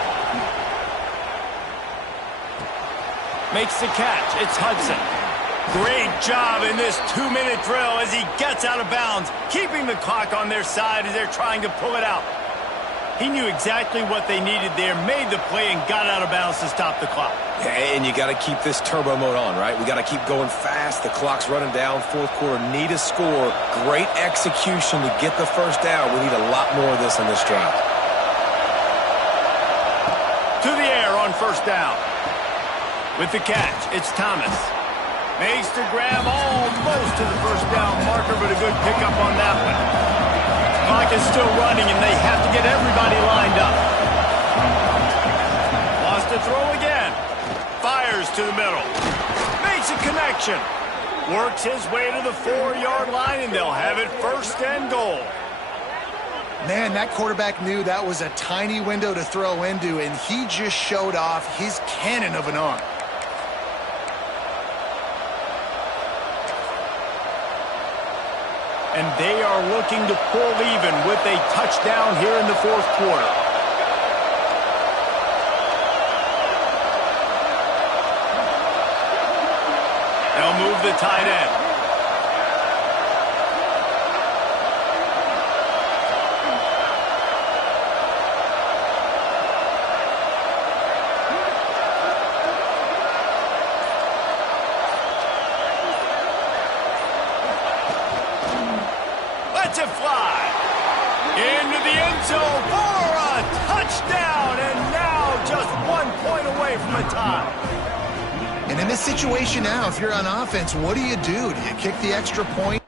Makes the catch. It's Hudson. Great job in this 2-minute drill as he gets out of bounds, keeping the clock on their side as they're trying to pull it out. He knew exactly what they needed there, made the play, and got out of bounds to stop the clock. Yeah, and you got to keep this turbo mode on, right? We got to keep going fast. The clock's running down. 4th quarter, need a score. Great execution to get the 1st down. We need a lot more of this on this drive. To the air on 1st down. With the catch, it's Thomas. Makes the grab almost to the 1st down marker, but a good pickup on that one. Clock is still running, and they have to get everybody lined up. to the middle. Makes a connection. Works his way to the 4-yard line, and they'll have it first and goal. Man, that quarterback knew that was a tiny window to throw into, and he just showed off his cannon of an arm. And they are looking to pull even with a touchdown here in the fourth quarter. They'll move the tight end. Lets it fly. Into the end zone for a touchdown. And now just 1 point away from a tie. And in this situation now, if you're on offense, what do you do? Do you kick the extra point?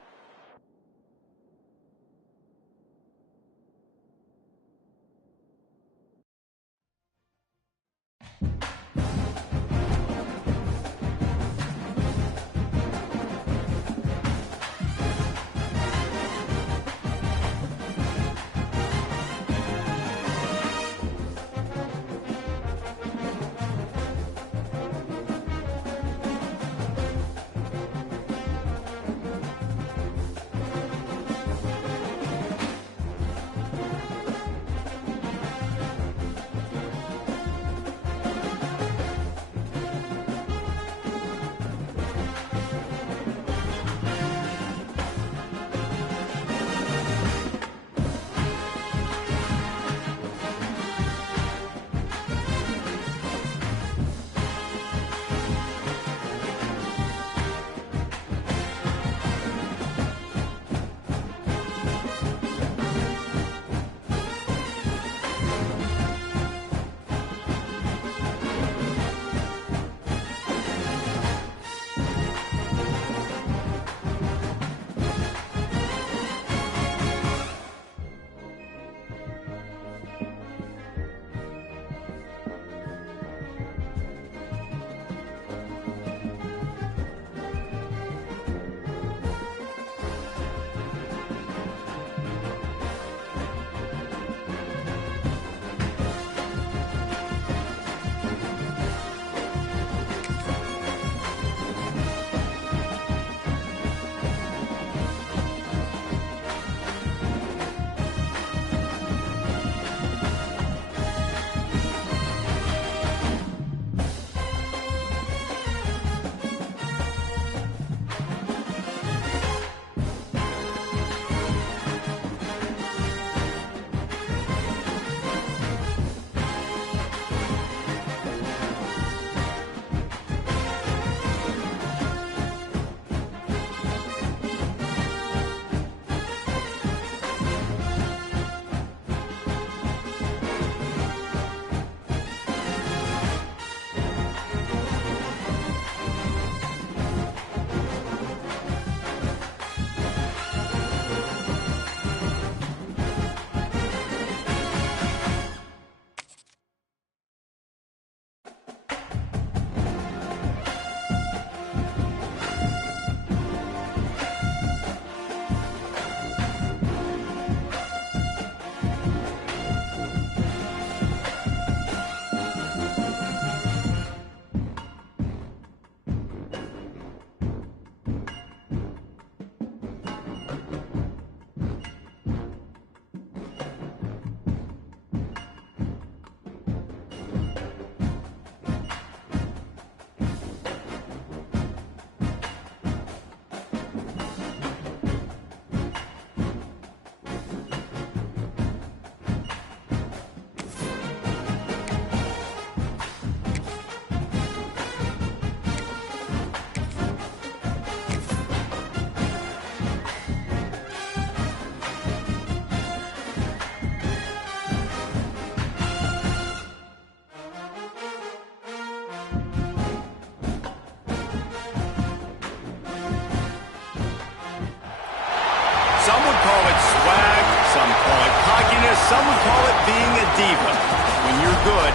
Some would call it swag, some call it cockiness, some would call it being a diva. When you're good,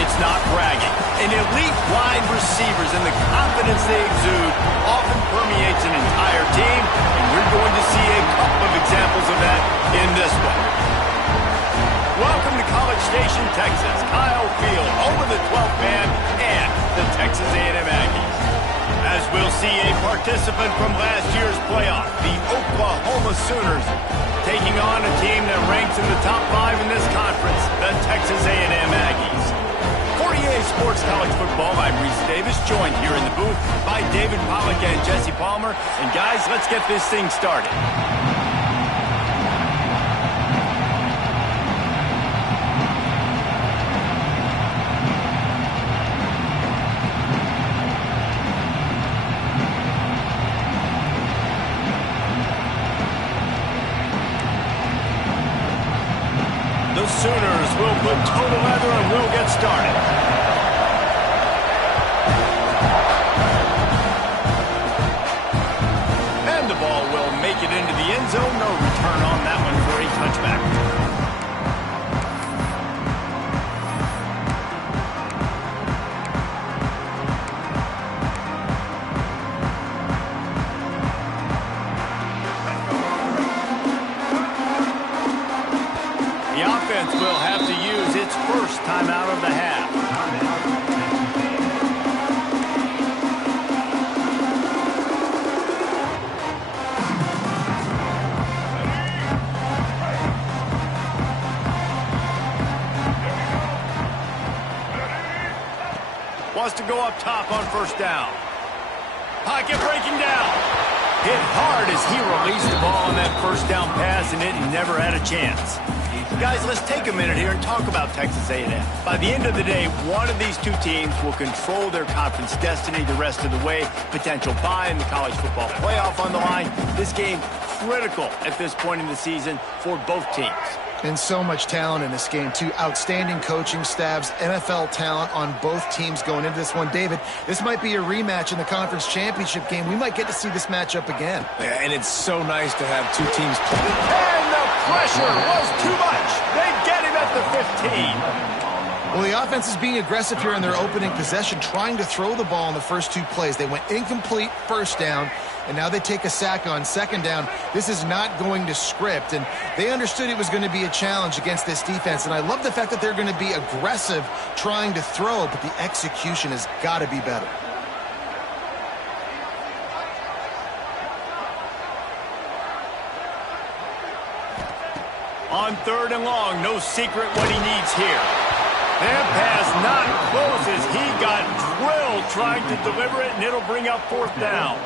it's not bragging. And elite wide receivers and the confidence they exude often permeates an entire team, and we're going to see a couple of examples of that in this one. Welcome to College Station, Texas. Kyle Field, home of the 12th man and the Texas A&M Aggies. As we'll see a participant from last year's playoff, the Oklahoma Sooners, taking on a team that ranks in the top 5 in this conference, the Texas A&M Aggies. For EA Sports College Football, I'm Reese Davis, joined here in the booth by David Pollack and Jesse Palmer. And guys, let's get this thing started. The Sooners will put total leather and we'll get started. And the ball will make it into the end zone. No return on that one for a touchback. Will have to use its first timeout of the half. Wants to go up top on first down. Pocket breaking down. Hit hard as he released the ball on that first down pass, and it never had a chance. Guys, let's take a minute here and talk about Texas A&M. By the end of the day, one of these two teams will control their conference destiny the rest of the way. Potential bye in the college football playoff on the line. This game critical at this point in the season for both teams. And so much talent in this game, too. Outstanding coaching staffs, NFL talent on both teams going into this one. David, this might be a rematch in the conference championship game. We might get to see this matchup again. Yeah, and it's so nice to have two teams play. And the pressure was too much. They get him at the 15. Well, the offense is being aggressive here in their opening possession, trying to throw the ball in the first two plays. They went incomplete first down, and now they take a sack on second down. This is not going to script, and they understood it was going to be a challenge against this defense. And I love the fact that they're going to be aggressive trying to throw, but the execution has got to be better. On third and long, no secret what he needs here. That pass not close as he got drilled trying to deliver it, and it'll bring up fourth down.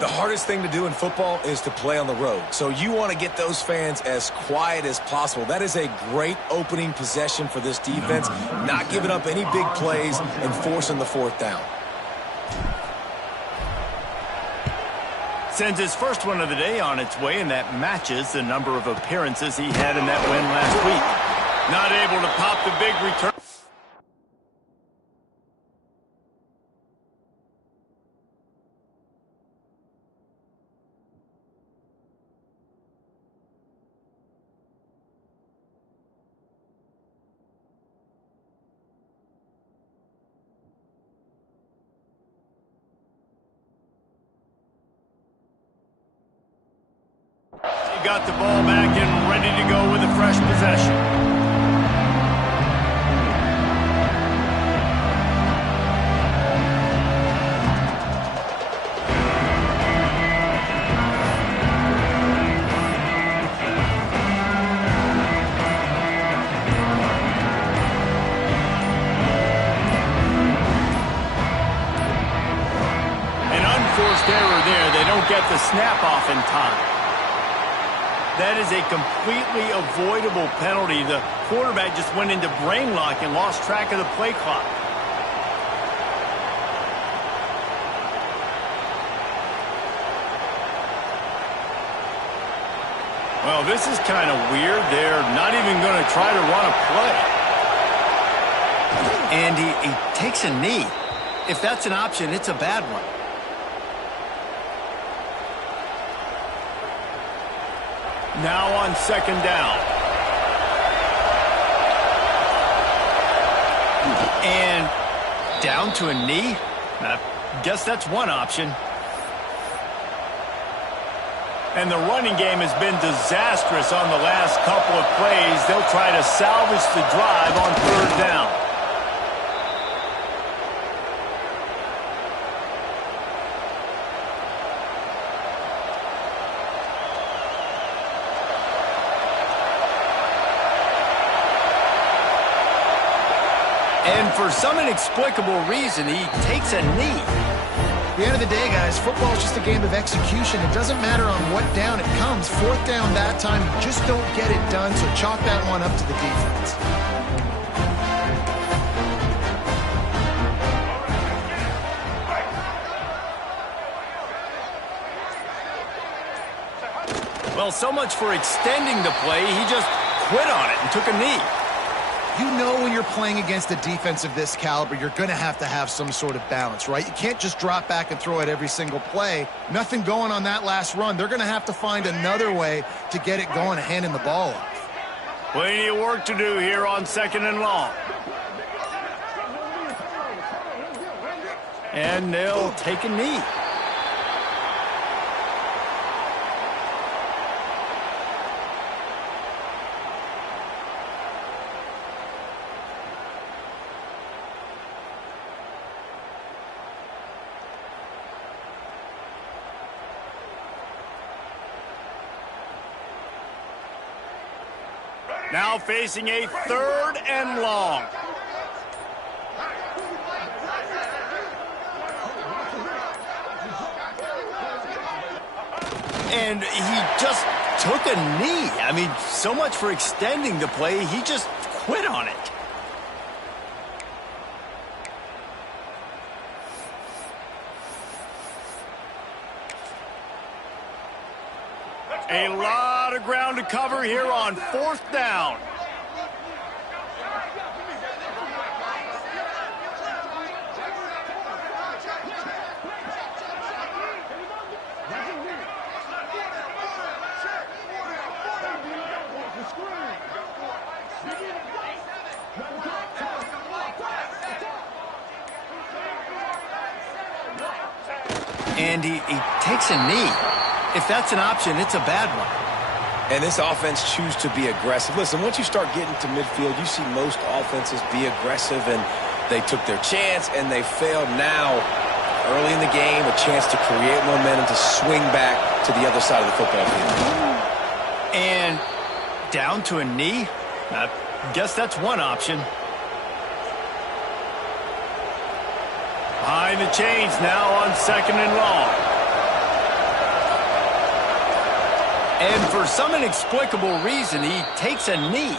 The hardest thing to do in football is to play on the road. So you want to get those fans as quiet as possible. That is a great opening possession for this defense, not giving up any big plays and forcing the fourth down. Sends his first one of the day on its way, and that matches the number of appearances he had in that win last week. Not able to pop the big return. He got the ball back and ready to go with a fresh possession. Error there. They don't get the snap off in time. That is a completely avoidable penalty. The quarterback just went into brain lock and lost track of the play clock. Well, this is kind of weird. They're not even going to try to run a play. And he takes a knee. If that's an option, it's a bad one. Now on second down. And down to a knee? I guess that's one option. And the running game has been disastrous on the last couple of plays. They'll try to salvage the drive on third down. And for some inexplicable reason, he takes a knee. At the end of the day, guys, football is just a game of execution. It doesn't matter on what down it comes. Fourth down that time, you just don't get it done, so chalk that one up to the defense. Well, so much for extending the play. He just quit on it and took a knee. You know when you're playing against a defense of this caliber, you're going to have some sort of balance, right? You can't just drop back and throw it every single play. Nothing going on that last run. They're going to have to find another way to get it going and handing the ball off. Plenty of work to do here on 2nd and long. And they'll take a knee. Now facing a 3rd and long. And he just took a knee. I mean, so much for extending the play. He just quit on it. A lot of ground to cover here on 4th down. And he takes a knee. If that's an option, it's a bad one. And this offense choose to be aggressive. Listen, once you start getting to midfield, you see most offenses be aggressive, and they took their chance, and they failed now. Early in the game, a chance to create momentum, to swing back to the other side of the football field. And down to a knee? I guess that's one option. Behind the chains now on 2nd and long. And for some inexplicable reason, he takes a knee.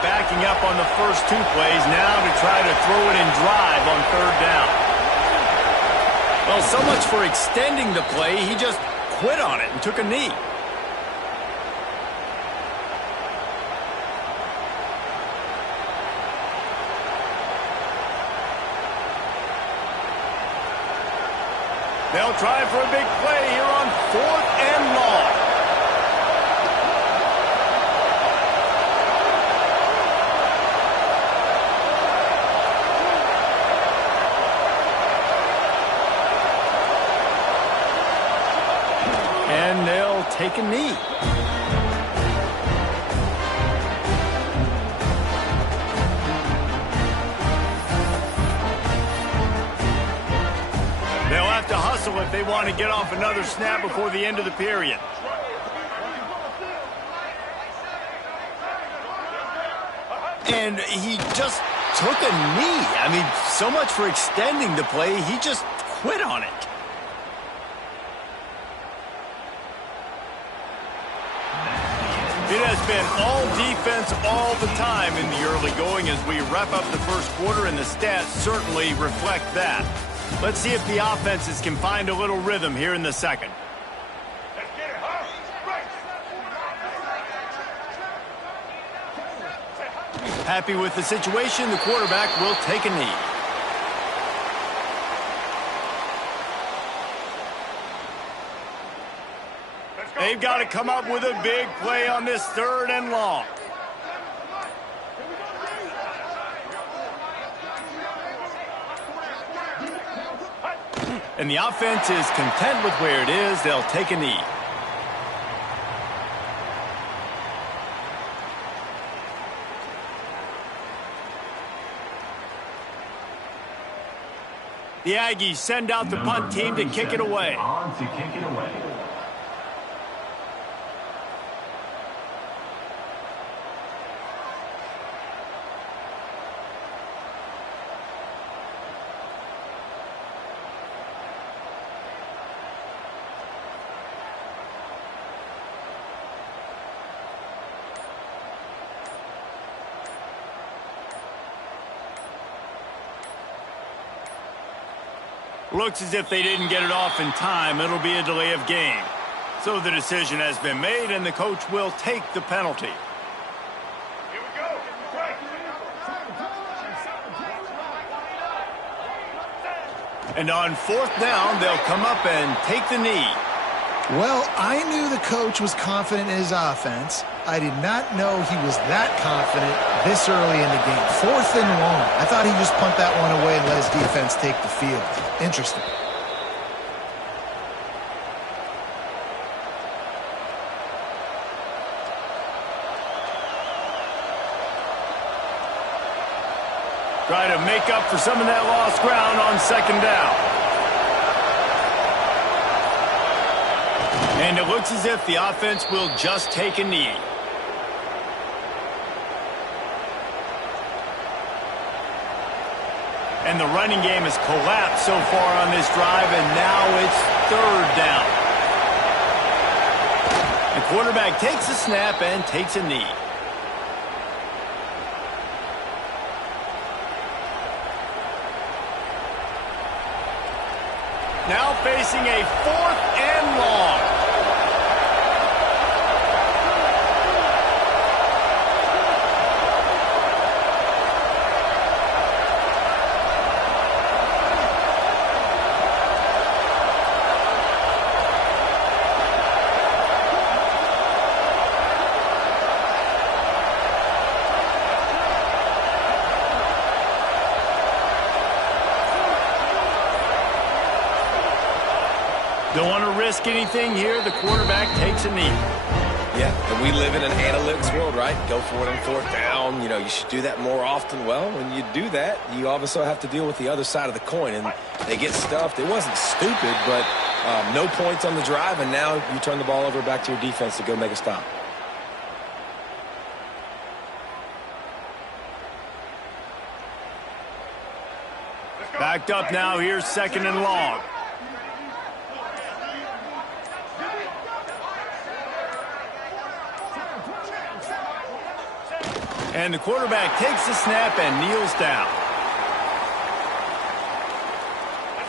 Backing up on the first 2 plays now to try to throw it and drive on 3rd down. Well, so much for extending the play. He just quit on it and took a knee. They'll try for a big play here on 4th and long. And they'll take a knee. They'll have to hustle if they want to get off another snap before the end of the period. And he just took a knee. I mean, so much for extending the play. He just quit on it. It has been all defense all the time in the early going as we wrap up the first quarter, and the stats certainly reflect that. Let's see if the offenses can find a little rhythm here in the second. Happy with the situation, the quarterback will take a knee. They've got to come up with a big play on this 3rd and long. And the offense is content with where it is. They'll take a knee. The Aggies send out the punt team to kick it away. On to kick it away. Looks as if they didn't get it off in time. It'll be a delay of game. So the decision has been made, and the coach will take the penalty. Here we go. And on 4th down, they'll come up and take the knee. Well, I knew the coach was confident in his offense. I did not know he was that confident this early in the game. 4th and long. I thought he'd just punt that one away and let his defense take the field. Interesting. Try to make up for some of that lost ground on 2nd down. And it looks as if the offense will just take a knee. And the running game has collapsed so far on this drive, and now it's 3rd down. The quarterback takes a snap and takes a knee. Now facing a 4th and long. Don't want to risk anything here. The quarterback takes a knee. Yeah, and we live in an analytics world, right? Go for it on 4th down. You know, you should do that more often. Well, when you do that, you obviously have to deal with the other side of the coin, and they get stuffed. It wasn't stupid, but no points on the drive, and now you turn the ball over back to your defense to go make a stop. Backed up now. Here's 2nd and long. And the quarterback takes the snap and kneels down.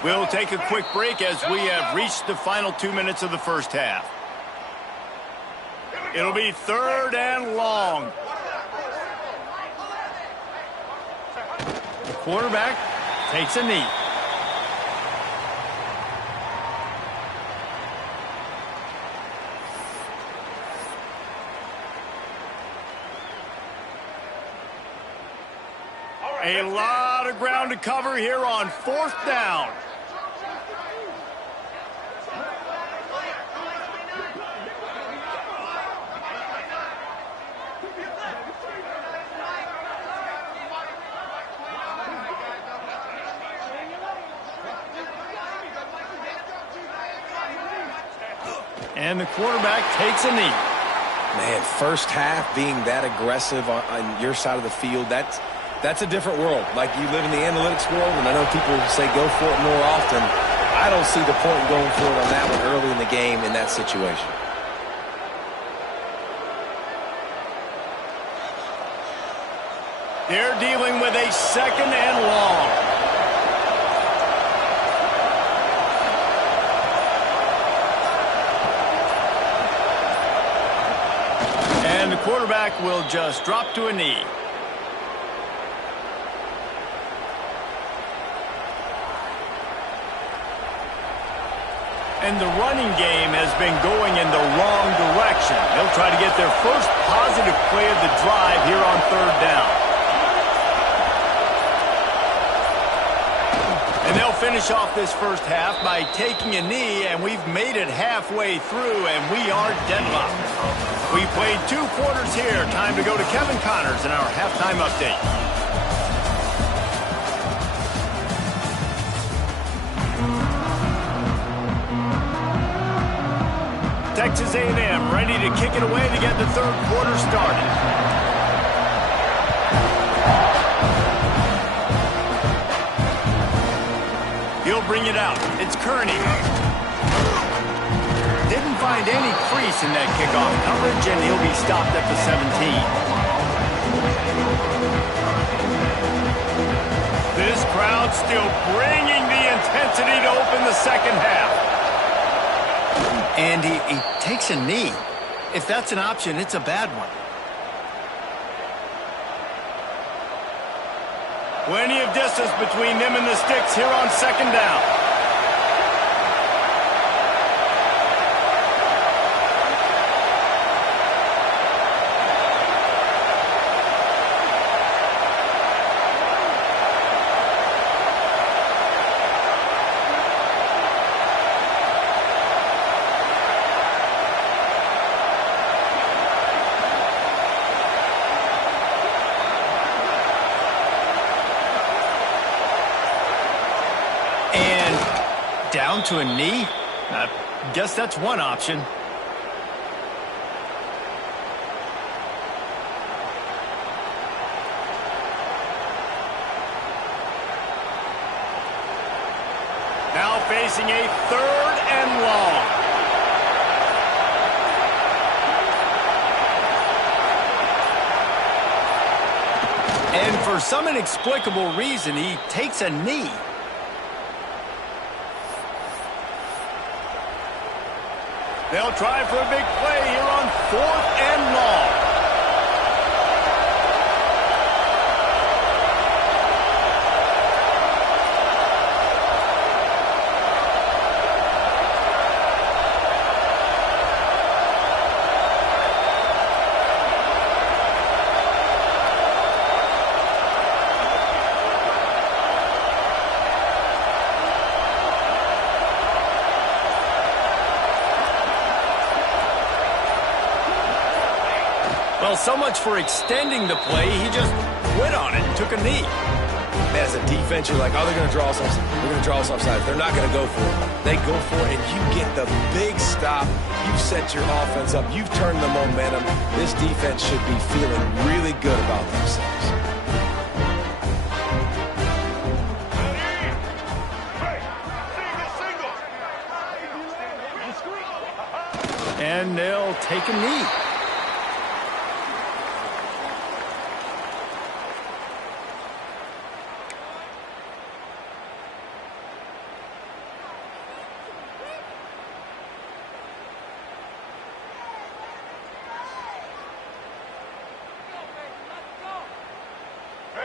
We'll take a quick break as we have reached the final 2 minutes of the 1st half. It'll be 3rd and long. The quarterback takes a knee. A lot of ground to cover here on 4th down. And the quarterback takes a knee. Man, 1st half being that aggressive on your side of the field, that's a different world. Like, you live in the analytics world, and I know people say go for it more often. I don't see the point in going for it on that one early in the game in that situation. They're dealing with a 2nd and long. And the quarterback will just drop to a knee. And the running game has been going in the wrong direction. They'll try to get their first positive play of the drive here on third down. And they'll finish off this first half by taking a knee, and we've made it halfway through, and we are deadlocked. We played 2 quarters here. Time to go to Kevin Connors in our halftime update. Texas A&M ready to kick it away to get the third quarter started. He'll bring it out. It's Kearney. Didn't find any crease in that kickoff coverage, and he'll be stopped at the 17. This crowd still bringing the intensity to open the second half. And he takes a knee. If that's an option, it's a bad one. Plenty of distance between them and the sticks here on second down. Down to a knee? I guess that's one option. Now facing a 3rd and long. And for some inexplicable reason, he takes a knee. They'll try for a big play here on 4th and long. Well, so much for extending the play. He just quit on it and took a knee. As a defense, you're like, oh, they're going to draw us offside. They're going to draw us offside. They're not going to go for it. They go for it, and you get the big stop. You've set your offense up. You've turned the momentum. This defense should be feeling really good about themselves. And they'll take a knee.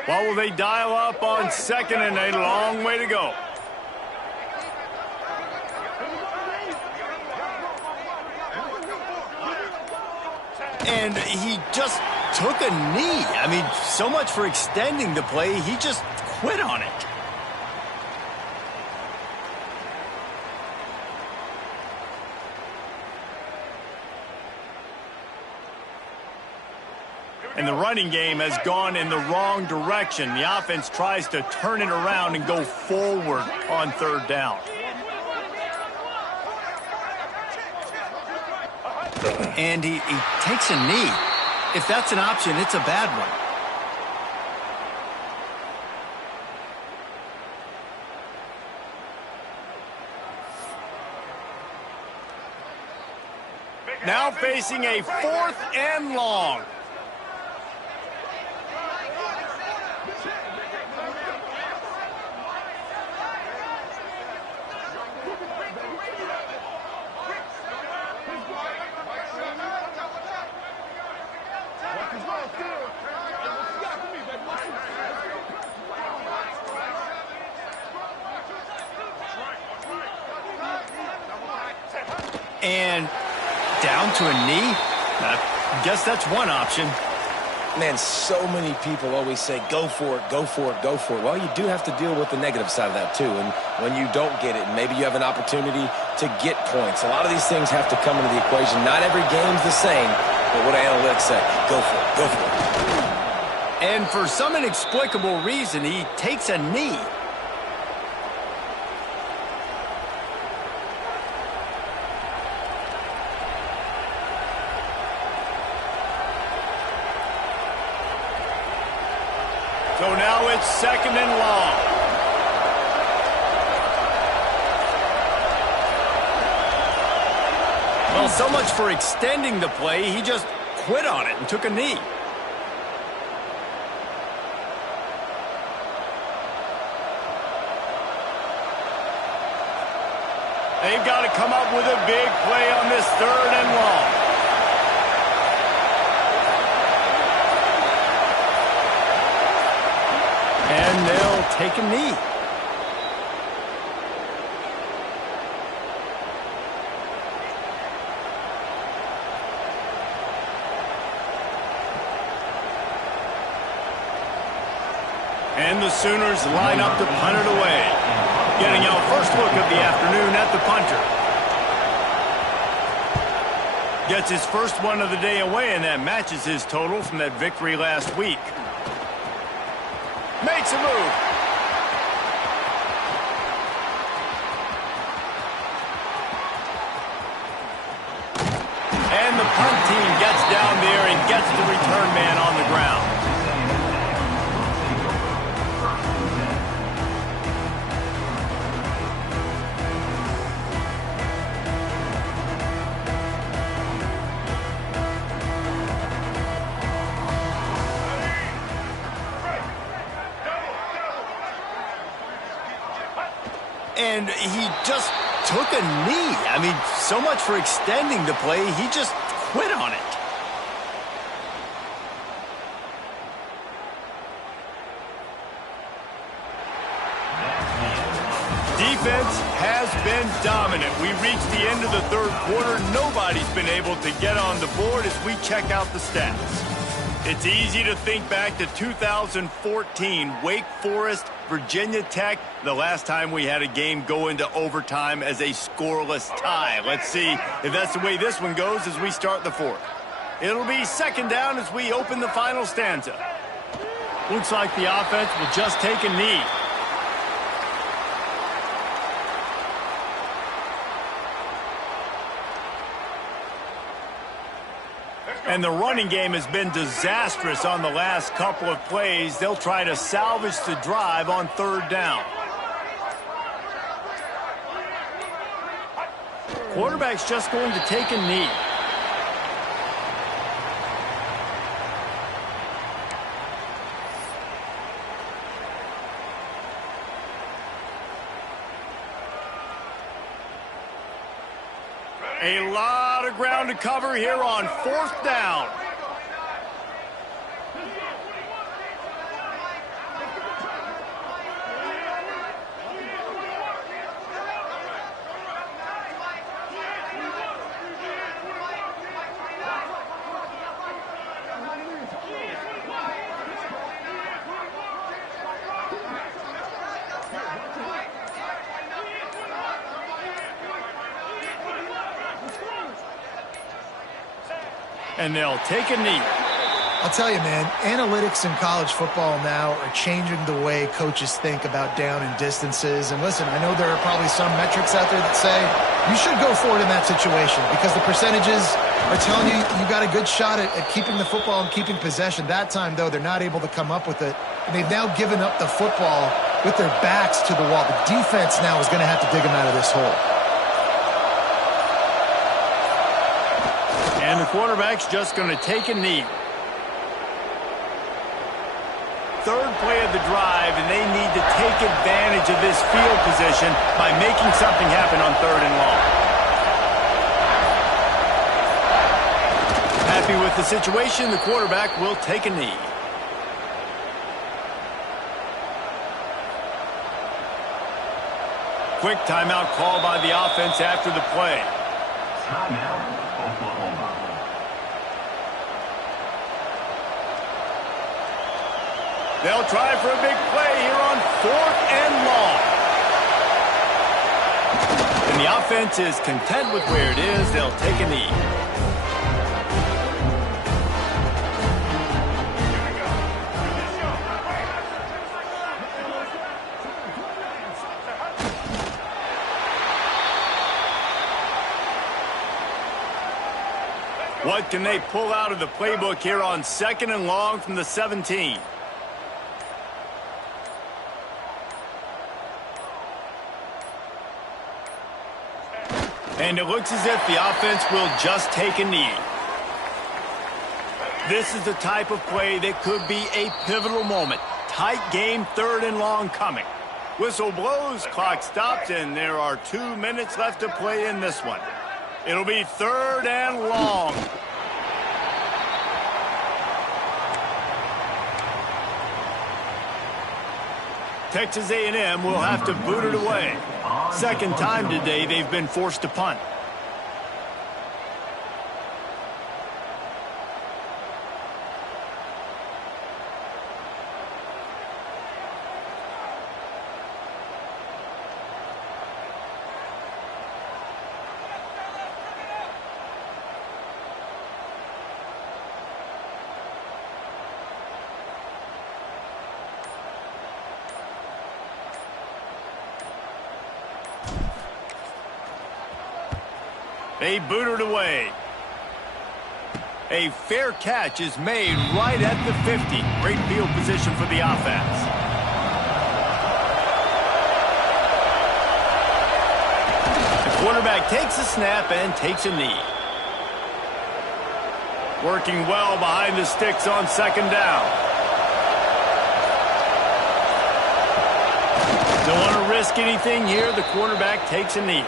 What will they dial up on 2nd and a long way to go? And he just took a knee. I mean, so much for extending the play. He just quit on it. And the running game has gone in the wrong direction. The offense tries to turn it around and go forward on 3rd down. And he takes a knee. If that's an option, it's a bad one. Now facing a 4th and long. And down to a knee? I guess that's one option. Man, so many people always say, go for it, go for it, go for it. Well, you do have to deal with the negative side of that, too. And when you don't get it, maybe you have an opportunity to get points. A lot of these things have to come into the equation. Not every game's the same, but what do analytics say? Go for it, go for it. And for some inexplicable reason, he takes a knee. So now it's 2nd and long. Well, so much for extending the play. He just quit on it and took a knee. They've got to come up with a big play on this 3rd and long. And they'll take a knee. And the Sooners line up to punt it away. Getting our first look of the afternoon at the punter. Gets his first one of the day away, and that matches his total from that victory last week. Makes a move. And the punt team gets down there and gets the return man on the ground. And he just took a knee. I mean, so much for extending the play. He just quit on it. Defense has been dominant. We reached the end of the 3rd quarter. Nobody's been able to get on the board as we check out the stats. It's easy to think back to 2014, Wake Forest, Virginia Tech, the last time we had a game go into overtime as a scoreless tie. Let's see if that's the way this one goes as we start the 4th. It'll be 2nd down as we open the final stanza. Looks like the offense will just take a knee. And the running game has been disastrous on the last couple of plays. They'll try to salvage the drive on 3rd down. Quarterback's just going to take a knee. A lot of ground to cover here on 4th down. And they'll take a knee. I'll tell you, man, analytics in college football now are changing the way coaches think about down and distances. And listen, I know there are probably some metrics out there that say you should go for it in that situation because the percentages are telling you you got a good shot at keeping the football and keeping possession. That time, though, they're not able to come up with it. And they've now given up the football with their backs to the wall. The defense now is going to have to dig them out of this hole. And the quarterback's just going to take a knee. 3rd play of the drive, and they need to take advantage of this field position by making something happen on 3rd and long. Happy with the situation, the quarterback will take a knee. Quick timeout call by the offense after the play. Timeout, Oklahoma. They'll try for a big play here on 4th and long. And the offense is content with where it is. They'll take a knee. What can they pull out of the playbook here on 2nd and long from the 17? And it looks as if the offense will just take a knee. This is the type of play that could be a pivotal moment. Tight game, 3rd and long coming. Whistle blows, clock stops, and there are 2 minutes left to play in this one. It'll be 3rd and long. Texas A&M will have to boot it away. 2nd time today they've been forced to punt. They boot it away. A fair catch is made right at the 50. Great field position for the offense. The quarterback takes a snap and takes a knee. Working well behind the sticks on 2nd down. Don't want to risk anything here. The quarterback takes a knee.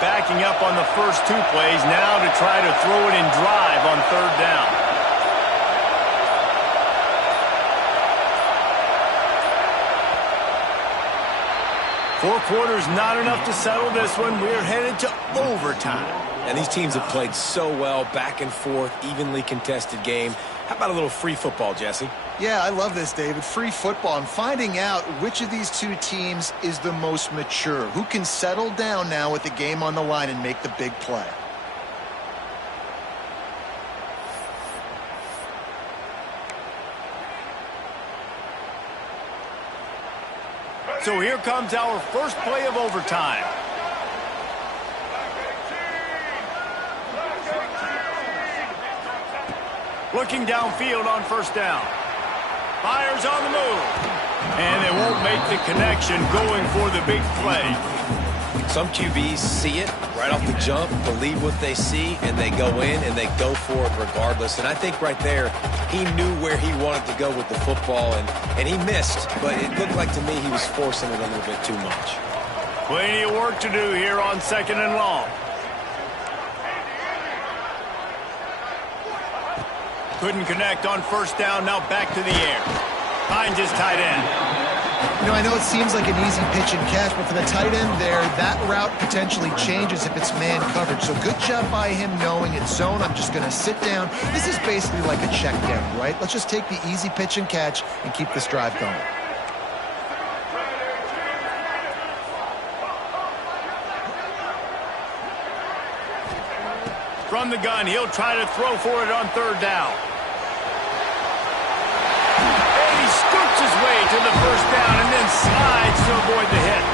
Backing up on the first 2 plays, now to try to throw it in drive on 3rd down. Four quarters not enough to settle this one. We're headed to overtime. And these teams have played so well, back and forth, evenly contested game. How about a little free football, Jesse? Yeah, I love this, David. Free football. I'm finding out which of these 2 teams is the most mature. Who can settle down now with the game on the line and make the big play. So here comes our first play of overtime. Looking downfield on 1st down. Fires on the move. And they won't make the connection going for the big play. Some QBs see it right off the jump, believe what they see, and they go in and they go for it regardless. And I think right there, he knew where he wanted to go with the football, and he missed. But it looked like to me he was forcing it a little bit too much. Plenty of work to do here on 2nd and long. Couldn't connect on 1st down, now back to the air. Finds his tight end. You know, I know it seems like an easy pitch and catch, but for the tight end there, that route potentially changes if it's man coverage. So good job by him knowing it's zone. I'm just going to sit down. This is basically like a check down, right? Let's just take the easy pitch and catch and keep this drive going. From the gun, he'll try to throw for it on 3rd down. And he scoops his way to the 1st down and then slides to avoid the hit.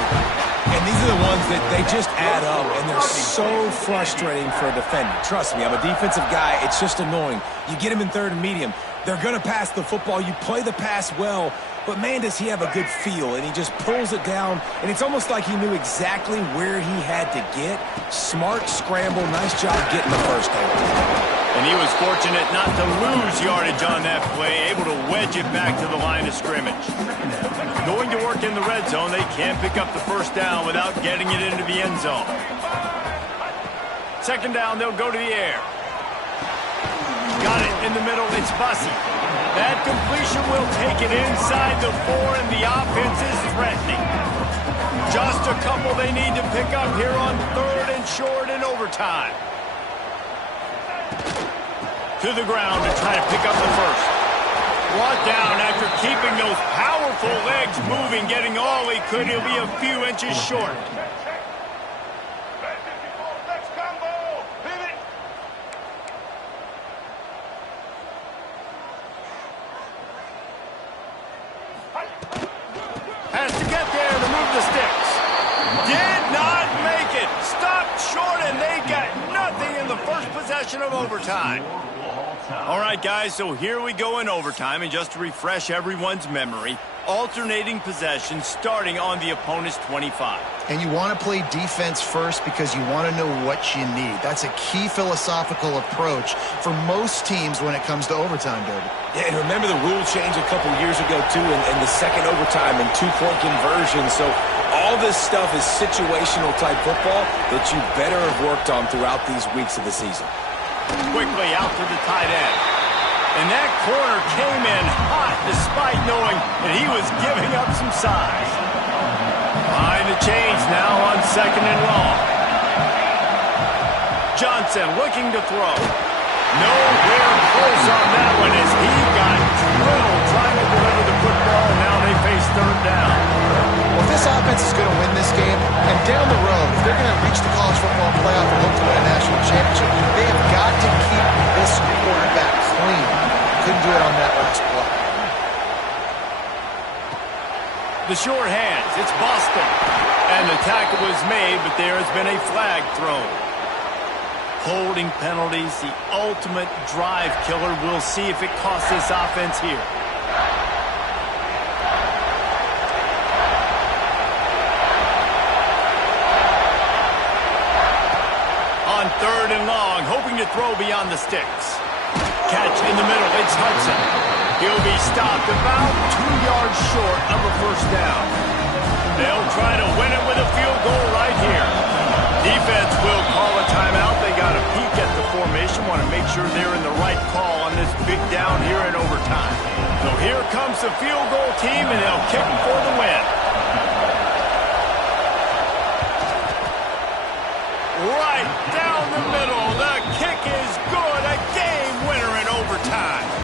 And these are the ones that they just add up, and they're so frustrating for a defender. Trust me, I'm a defensive guy. It's just annoying. You get him in 3rd and medium. They're going to pass the football. You play the pass well, but man, does he have a good feel, and he just pulls it down, and it's almost like he knew exactly where he had to get. Smart scramble, nice job getting the 1st down. And he was fortunate not to lose yardage on that play, able to wedge it back to the line of scrimmage. Going to work in the red zone, they can't pick up the 1st down without getting it into the end zone. 2nd down, they'll go to the air. Got it in the middle. It's Bussy. That completion will take it inside the 4, and the offense is threatening. Just a couple they need to pick up here on 3rd and short in overtime. To the ground to try to pick up the first. Brought down after keeping those powerful legs moving, getting all he could. He'll be a few inches short. Has to get there to move the sticks. Did not make it. Stopped short, and they got nothing in the first possession of overtime. All right, guys, so here we go in overtime, and just to refresh everyone's memory, alternating possession starting on the opponent's 25. And you want to play defense first because you want to know what you need. That's a key philosophical approach for most teams when it comes to overtime, David. Yeah, and remember the rule change a couple years ago, too, and the second overtime and 2-point conversion. So all this stuff is situational type football that you better have worked on throughout these weeks of the season. Quickly out to the tight end. And that corner came in hot despite knowing that he was giving up some size. Behind the chains now on 2nd and long. Johnson looking to throw. Nowhere close on that one as he got drilled trying to deliver the football. Now they face 3rd down. Well, if this offense is going to win this game, and down the road, if they're going to reach the college football playoff and look to win a national championship, they have got to keep this quarterback clean. Couldn't do it on that last play. The short hands, it's Boston. And the tackle was made, but there has been a flag thrown. Holding penalties, the ultimate drive killer. We'll see if it costs this offense here. On 3rd and long, hoping to throw beyond the sticks. Catch in the middle, it's Hudson. He'll be stopped about 2 yards short of a first down. They'll try to win it with a field goal right here. Defense will call a timeout. They got a peek at the formation, want to make sure they're in the right call on this big down here in overtime. So here comes the field goal team, and they'll kick for the win. Right down the middle. The kick is good.